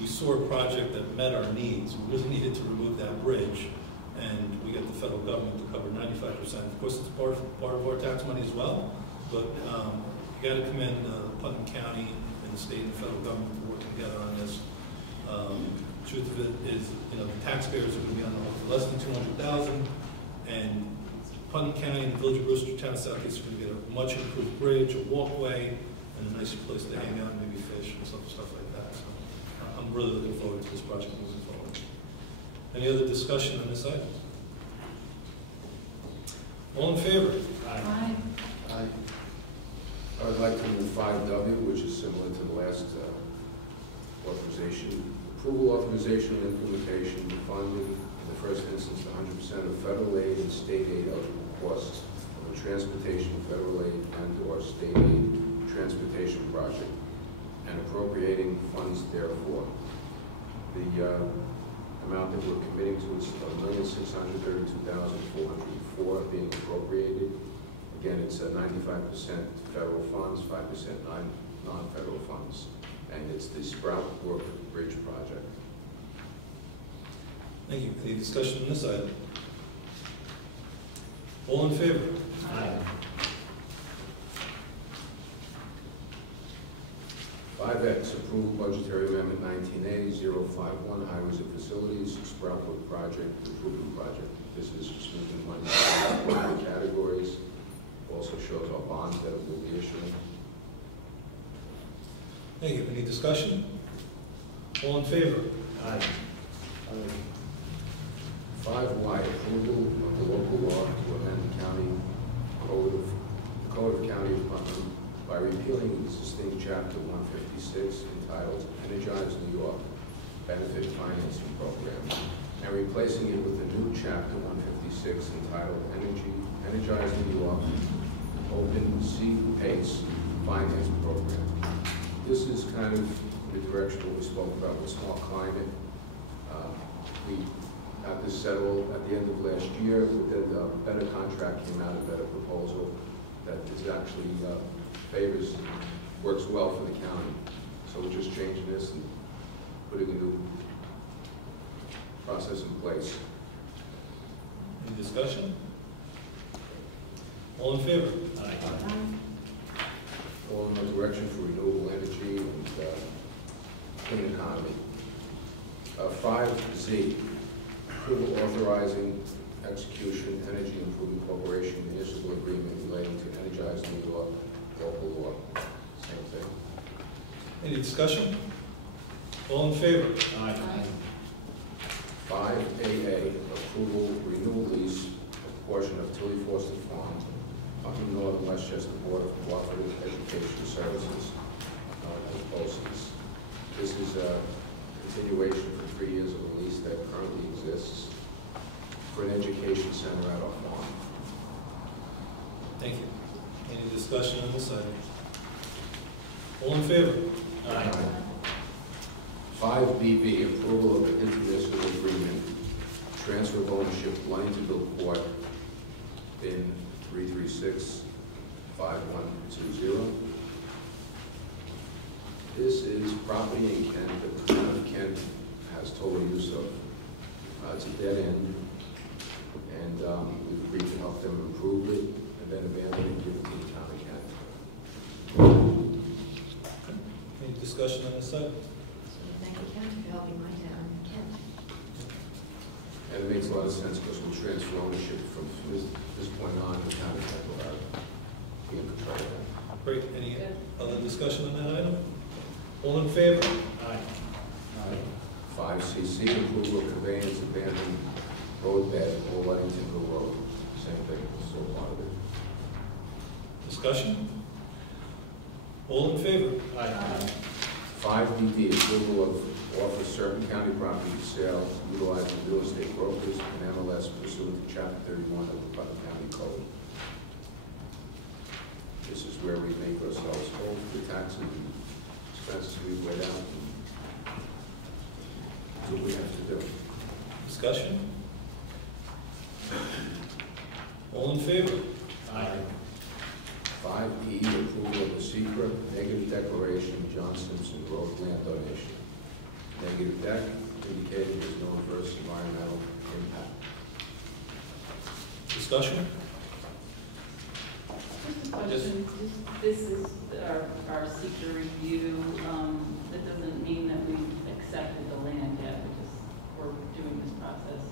we saw a project that met our needs. We really needed to remove that bridge, and we got the federal government to cover 95%. Of course, it's part of our tax money as well, but you got to commend Putnam County and the state and the federal government for working together on this. Truth of it is, the taxpayers are going to be on the hook for less than $200,000, and Putnam County and the village of Brewster, town of Southgate, is going to get a much improved bridge, a walkway, and a nicer place to hang out and maybe fish and stuff like that. So I'm really looking forward to this project moving forward. Any other discussion on this item? All in favor? Aye. Aye. I would like to move 5W, which is similar to the last authorization. Approval, authorization, and implementation funding, in the first instance, 100% of federal aid and state aid eligible costs of a transportation federal aid and/or state aid transportation project, and appropriating funds therefore. The amount that we're committing to is $1,632,404 being appropriated. Again, it's 95% federal funds, 5% non-federal funds, and it's the Sprout Brook Bridge project. Thank you. Any discussion on this item? All in favor? Aye. 5X, approve budgetary amendment 19A-051, highways and facilities, Sprout Brook project, improvement project. This is just moving money in categories. Also shows our bonds that we'll be issuing. Thank you. Any discussion? All in favor? Aye. 5Y, approval of the local law to amend the county code of County of Putnam by repealing the existing chapter 156 entitled Energize New York Benefit Financing Program and replacing it with a new chapter 156 entitled Energize New York Open Sea Pace Finance Program. This is kind of the direction what we spoke about with small climate. We got this settled at the end of last year, but then a better contract came out, a better proposal that is actually works well for the county. So we're just changing this and putting a new process in place. Any discussion? All in favor? Aye. All in the direction for renewable energy and clean economy. 5Z, approval authorizing execution Energy Improvement Corporation municipal agreement relating to Energize New York local law. Same thing. Any discussion? All in favor? Aye. 5AA, approval renewal lease of portion of Tilly Foster Farm, Putnam, Northern Westchester Board of Cooperative Education Services, as BOCES. This is a continuation for 3 years of a lease that currently exists for an education center at our farm. Thank you. Any discussion on this item? All in favor? Aye. 5BB, approval of an intermunicipal agreement, transfer of ownership, Lunnytonville Court, bin 336-5120. This is property in Kent that the town of Kent has total use of. It's a dead end, and we've agreed to help them improve it and then abandon it and give it to the town of Kent. Any discussion on this item? Thank you, Kent, for helping my town, Kent. And it makes a lot of sense because we'll transfer ownership from this point on, the town of Kent will be in control of that. Great. Any other discussion on that item? All in favor? Aye. 5CC, approval of conveyance abandoned road bed or Ludingtonville Road. Same thing, still part of it. Discussion? All in favor? Aye. 5DD, approval of offer certain county property for sale utilizing real estate brokers and MLS pursuant to Chapter 31 of the Putnam County Code. This is where we make ourselves whole for the taxes and expenses we've laid out. That's what we have to do. Discussion? All in favor? Aye. 5E, approval of the secret negative declaration, John Simpson Road land donation. Negative deck indicating there's no adverse environmental impact. Discussion? Just a question, this is our secret review, that doesn't mean that we've accepted the land yet, we're doing this process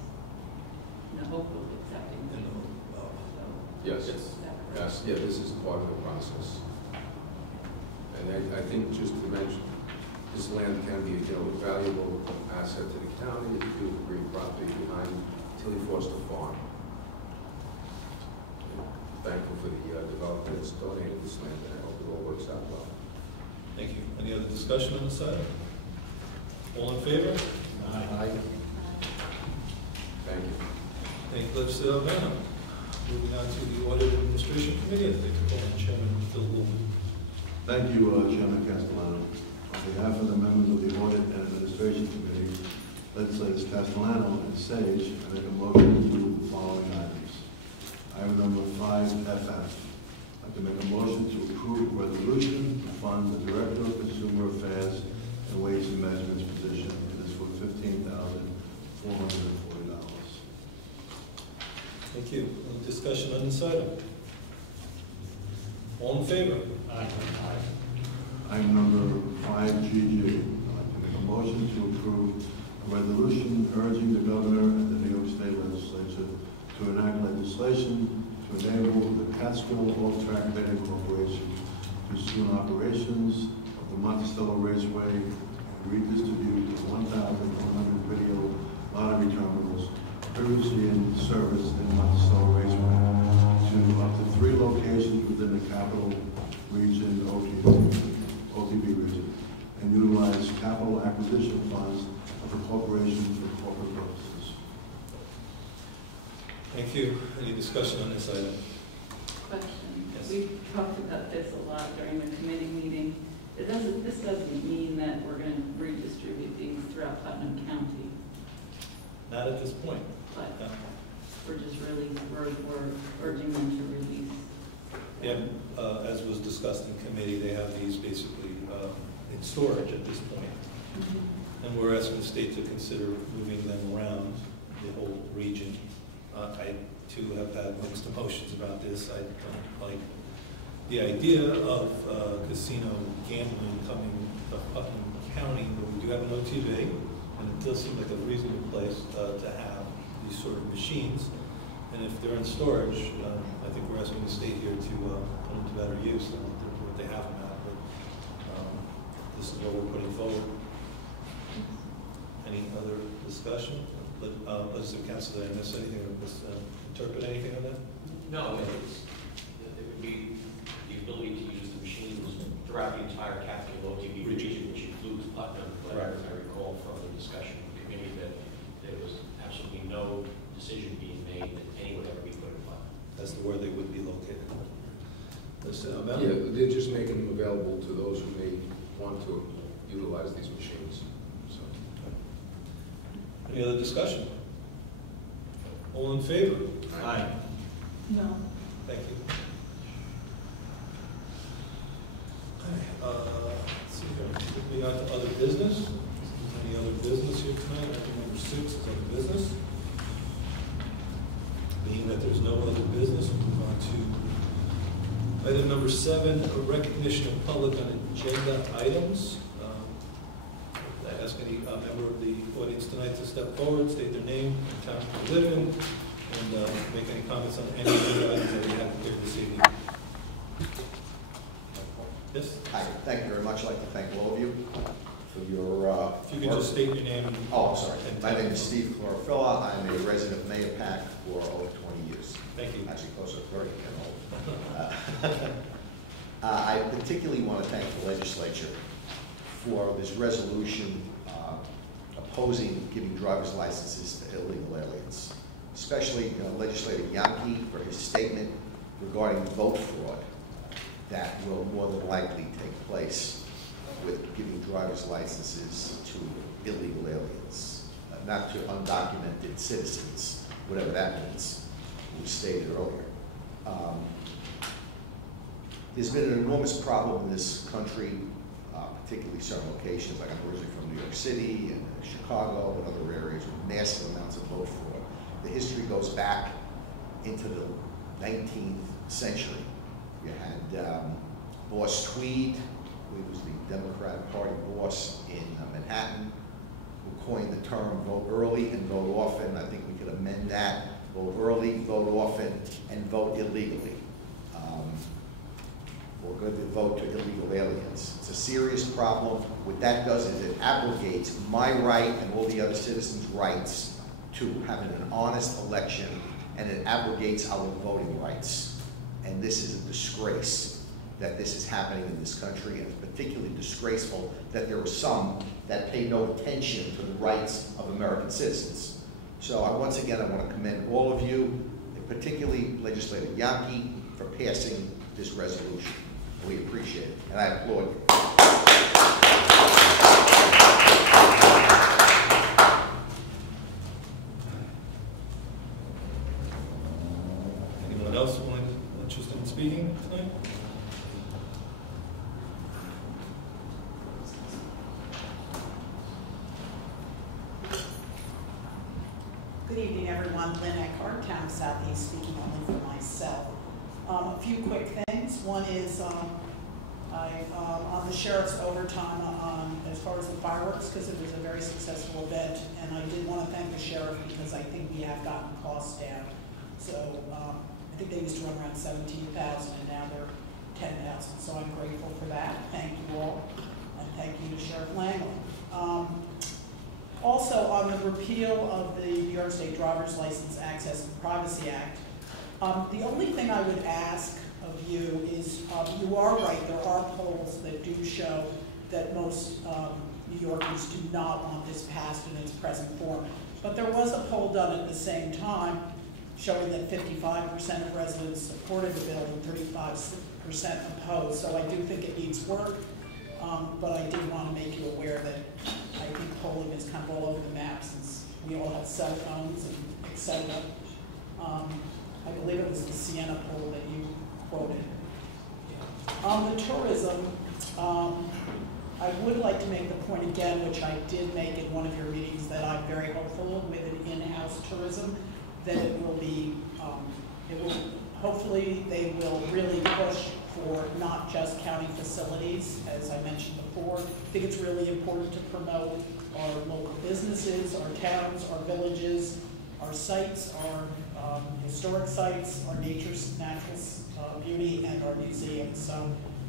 in the hope of accepting it. So, Yes. is that correct? Yes, yeah, this is part of the process. And I think just to mention, this land can be, a valuable asset to the county, it's beautiful green property behind Tilly Foster Farm. Thankful for the developer that's donated this land, and I hope it all works out well. Thank you. Any other discussion on this item? All in favor? Aye. Thank you. Thank you, Legislator Albano. Moving on to the Audit Administration Committee, I'd like to call on Chairman Phil Woolman. Thank you, Chairman Castellano. On behalf of the members of the Audit and Administration Committee, Legislators Castellano and Sage, I make a motion to approve the following items. Item number 5FF. I'd like to make a motion to approve a resolution to fund the Director of Consumer Affairs and Weights and Measurements position. It is for $15,440. Thank you. Any discussion on this item? All in favor? Aye. Item number 5GG. I'd like to make a motion to approve a resolution urging the governor and the New York State Legislature to enact legislation to enable the Catskill Off-Track Betting Corporation to assume operations of the Monticello Raceway and redistribute the 1,100 video lottery terminals previously in service in Monticello Raceway to up to 3 locations within the capital region, OTB region, and utilize capital acquisition funds of the corporation for corporate purposes. Thank you. Any discussion on this item? Question. Yes. We've talked about this a lot during the committee meeting. This doesn't mean that we're going to redistribute these throughout Putnam County, Not at this point. but No. we're just really, we're urging them to release. Yeah, as was discussed in committee, they have these basically in storage at this point. And we're asking the state to consider moving them around the whole region. I too have had mixed emotions about this. I don't like the idea of casino gambling coming to Putnam County, where we do have an OTB, and it does seem like a reasonable place to have these sort of machines. And if they're in storage, I think we're asking the state here to put them to better use than what they have them at. But this is what we're putting forward. Any other discussion? Legislative Council, did I miss anything or misinterpret anything on that? No, it would be the ability to use the machines throughout the entire capital OTB region, which includes Putnam. But Right. I recall from the discussion in the committee that there was absolutely no decision being made that any would ever be put in Putnam. As to where they would be located. Mel? Yeah, they're just making them available to those who may want to utilize these machines. So, Any other discussion? All in favor? Aye. No. Thank you. Let's see here, moving on to other business. Any other business here tonight? Item number 6 is other business. Being that there's no other business, we'll move on to item number 7, a recognition of public on agenda items. I ask any member of the audience tonight to step forward, state their name, and town they live in, and make any comments on any of the items that we have here this evening. Yes? Hi, thank you very much. I'd like to thank all of you for your If you could just state your name. And Oh, I'm sorry. and My name is town. Steve Chlorophilla. I'm a resident of Mayapack for over 20 years. Thank you. Actually, closer to 30 than old. I particularly want to thank the legislature for this resolution opposing giving driver's licenses to illegal aliens, especially Legislator Yankee for his statement regarding vote fraud that will more than likely take place with giving driver's licenses to illegal aliens, not to undocumented citizens, whatever that means, we stated earlier. There's been an enormous problem in this country, particularly certain locations, like I'm originally from New York City and Chicago and other areas with massive amounts of vote fraud. The history goes back into the 19th century. You had Boss Tweed, who was the Democratic Party boss in Manhattan, who coined the term vote early and vote often. I think we could amend that: vote early, vote often, and vote illegally. Or good to vote to illegal aliens. It's a serious problem. What that does is it abrogates my right and all the other citizens' rights to having an honest election, and it abrogates our voting rights. And this is a disgrace that this is happening in this country, and it's particularly disgraceful that there are some that pay no attention to the rights of American citizens. So once again, I want to commend all of you, and particularly Legislator Yankee, for passing this resolution. We appreciate it, and I applaud you. Anyone else interested in speaking tonight? Good evening, everyone. Lynn Eckhart, Town of Southeast, speaking only for myself. A few quick things. One is on the sheriff's overtime as far as the fireworks, because it was a very successful event, and I did want to thank the sheriff because I think we have gotten costs down. So I think they used to run around 17,000, and now they're 10,000. So I'm grateful for that. Thank you all, and thank you to Sheriff Langley. Also, on the repeal of the New York State Driver's License Access and Privacy Act, the only thing I would ask of you is, you are right, there are polls that do show that most New Yorkers do not want this passed in its present form. But there was a poll done at the same time showing that 55% of residents supported the bill and 35% opposed. So I do think it needs work, but I did want to make you aware that I think polling is kind of all over the map since we all have cell phones and et cetera. I believe it was the Siena poll that you quoted. On the tourism, I would like to make the point again, which I did make in one of your meetings, that I'm very hopeful with an in-house tourism, that it will be, hopefully they will really push for not just county facilities, as I mentioned before. I think it's really important to promote our local businesses, our towns, our villages, our sites, our historic sites, our natural beauty, and our museums. So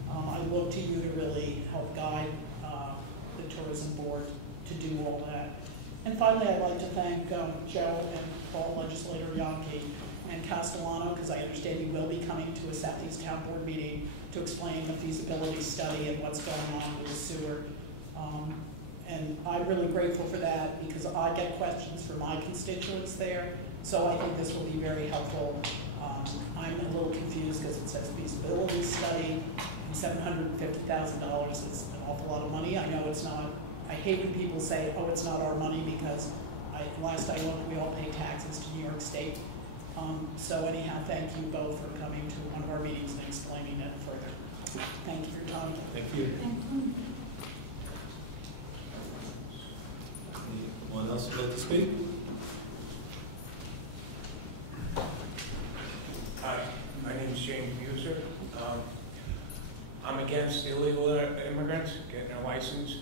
I look to you to really help guide the tourism board to do all that. And finally, I'd like to thank Joe and Paul, Legislator Yonke, and Castellano, because I understand you will be coming to a Southeast Town Board meeting to explain the feasibility study and what's going on with the sewer. And I'm really grateful for that because I get questions from my constituents there. So I think this will be very helpful. I'm a little confused because it says feasibility study and $750,000 is an awful lot of money. I know it's not. I hate when people say, oh, it's not our money, because last I looked, we all pay taxes to New York State. So anyhow, thank you both for coming to one of our meetings and explaining it further. Thank you for your time. Thank you. Anyone else would like to speak? Hi, my name is James Buser. I'm against illegal immigrants getting their license.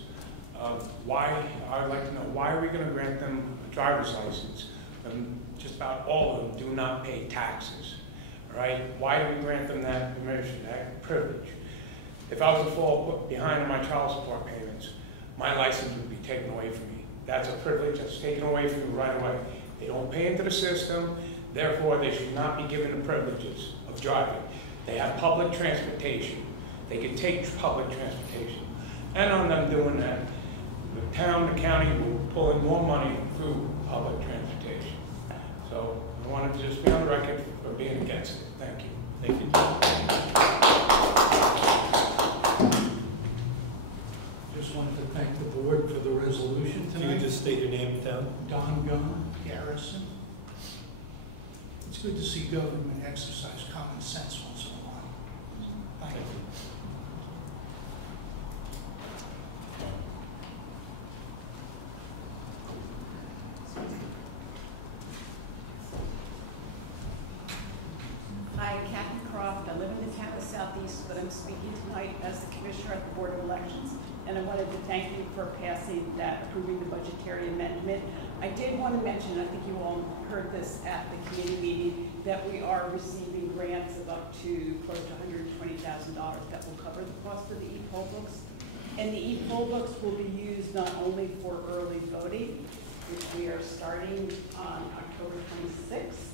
I'd like to know, why are we going to grant them a driver's license when just about all of them do not pay taxes? All right? Why do we grant them that permission, that privilege? If I was to fall behind on my child support payments, my license would be taken away from me. That's a privilege that's taken away from me right away. They don't pay into the system, therefore they should not be given the privileges of driving. They have public transportation. They can take public transportation. And on them doing that, the town, the county will pull in more money through public transportation. So I wanted to just be on the record for being against it. Thank you. Thank you. Just wanted to thank the board for the resolution Can tonight. you just state your name and town? Don Gunn, Garrison. It's good to see government exercise common sense once in a while. Thank you. Hi, Kathy Croft. I live in the town of Southeast, but I'm speaking tonight as the Commissioner at the Board of Elections. And I wanted to thank you for passing that, approving the budgetary amendment. I did want to mention, I think you all heard this at the committee meeting, that we are receiving grants of up to close to $120,000 that will cover the cost of the e-poll books. And the e-poll books will be used not only for early voting, which we are starting on October 26th,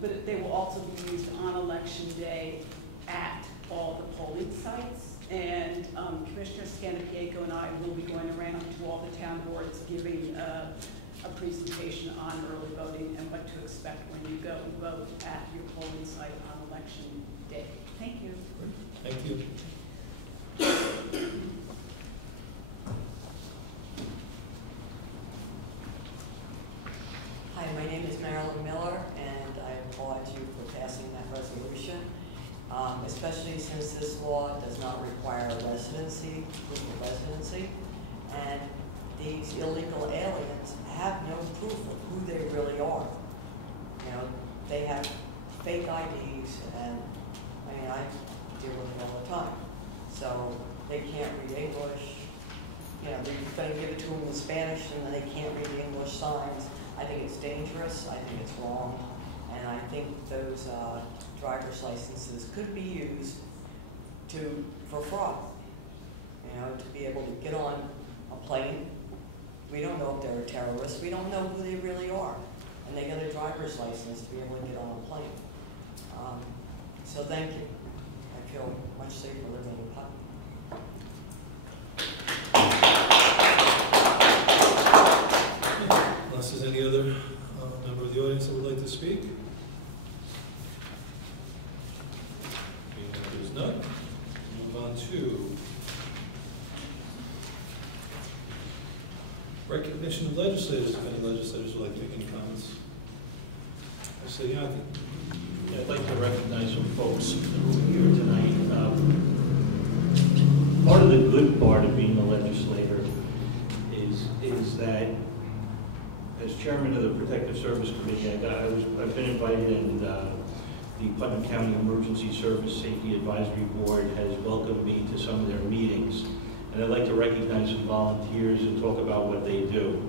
but they will also be used on Election Day at all the polling sites. And Commissioner Scanapiego and I will be going around to all the town boards giving a presentation on early voting and what to expect when you go and vote at your polling site on Election Day. Thank you. Thank you. Hi, my name is Marilyn Miller, and I applaud you for passing that resolution, especially since this law does not require a residency, proof of residency, and these illegal aliens have no proof of who they really are. You know, they have fake IDs, and I mean, I deal with it all the time. So they can't read English. You know, they're going to give it to them in Spanish, and then they can't read the English signs. I think it's dangerous, I think it's wrong, and I think those driver's licenses could be used for fraud. You know, to be able to get on a plane. We don't know if they're a terrorist, we don't know who they really are, and they get a driver's license to be able to get on a plane. So thank you. I feel much safer living in Putnam. Unless there's any other member of the audience that would like to speak? If there's none, move on to recognition of legislators, if any legislators would like to make any comments. Legislator Yonke. Yeah, I'd like to recognize some folks who are here tonight. Part of the good part of being a legislator is that as chairman of the Protective Service Committee, I've been invited, and the Putnam County Emergency Service Safety Advisory Board has welcomed me to some of their meetings. And I'd like to recognize some volunteers and talk about what they do.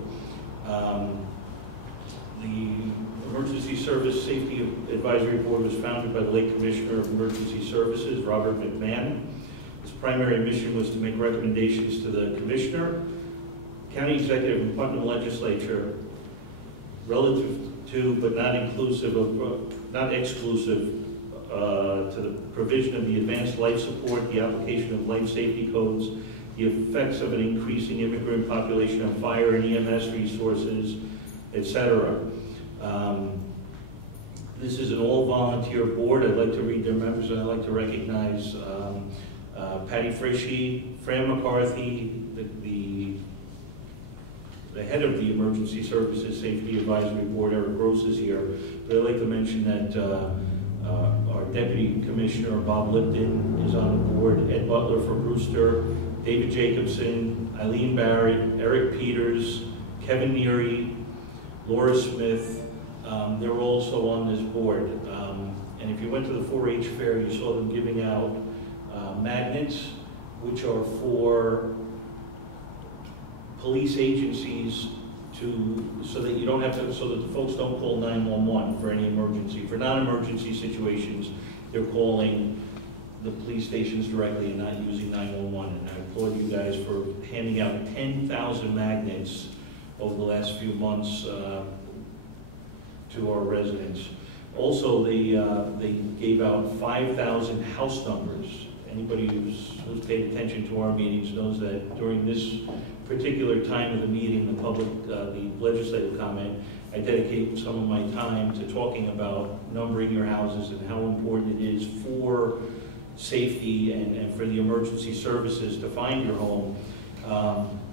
The Emergency Service Safety Advisory Board was founded by the late Commissioner of Emergency Services, Robert McMahon. His primary mission was to make recommendations to the Commissioner county executive and Putnam legislature relative to, but not inclusive of, not exclusive to the provision of the advanced life support, the application of life safety codes, the effects of an increasing immigrant population on fire and EMS resources, etc. This is an all-volunteer board. I'd like to read their members, and I'd like to recognize Patty Frischi, Fran McCarthy, the head of the Emergency Services Safety Advisory Board, Eric Gross, is here. But I'd like to mention that our Deputy Commissioner, Bob Lipton, is on the board, Ed Butler for Brewster, David Jacobson, Eileen Barrett, Eric Peters, Kevin Neary, Laura Smith. They're also on this board. And if you went to the 4-H fair, you saw them giving out magnets, which are for police agencies so that you don't have to, so that the folks don't call 911 for any emergency. For non-emergency situations, they're calling the police stations directly and not using 911. And I applaud you guys for handing out 10,000 magnets over the last few months to our residents. Also, they gave out 5,000 house numbers. Anybody who's paid attention to our meetings knows that during this particular time of the meeting, the legislative comment, I dedicate some of my time to talking about numbering your houses and how important it is for safety and for the emergency services to find your home.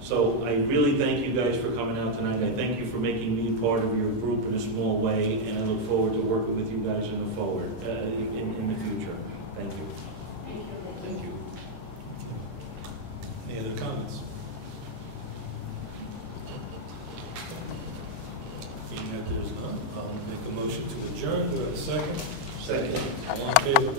So I really thank you guys for coming out tonight. I thank you for making me part of your group in a small way, and I look forward to working with you guys in the future. Thank you. Thank you. Any other comments? Being that there's none, I'll make a motion to adjourn. Do I have a second? Second. All in favor?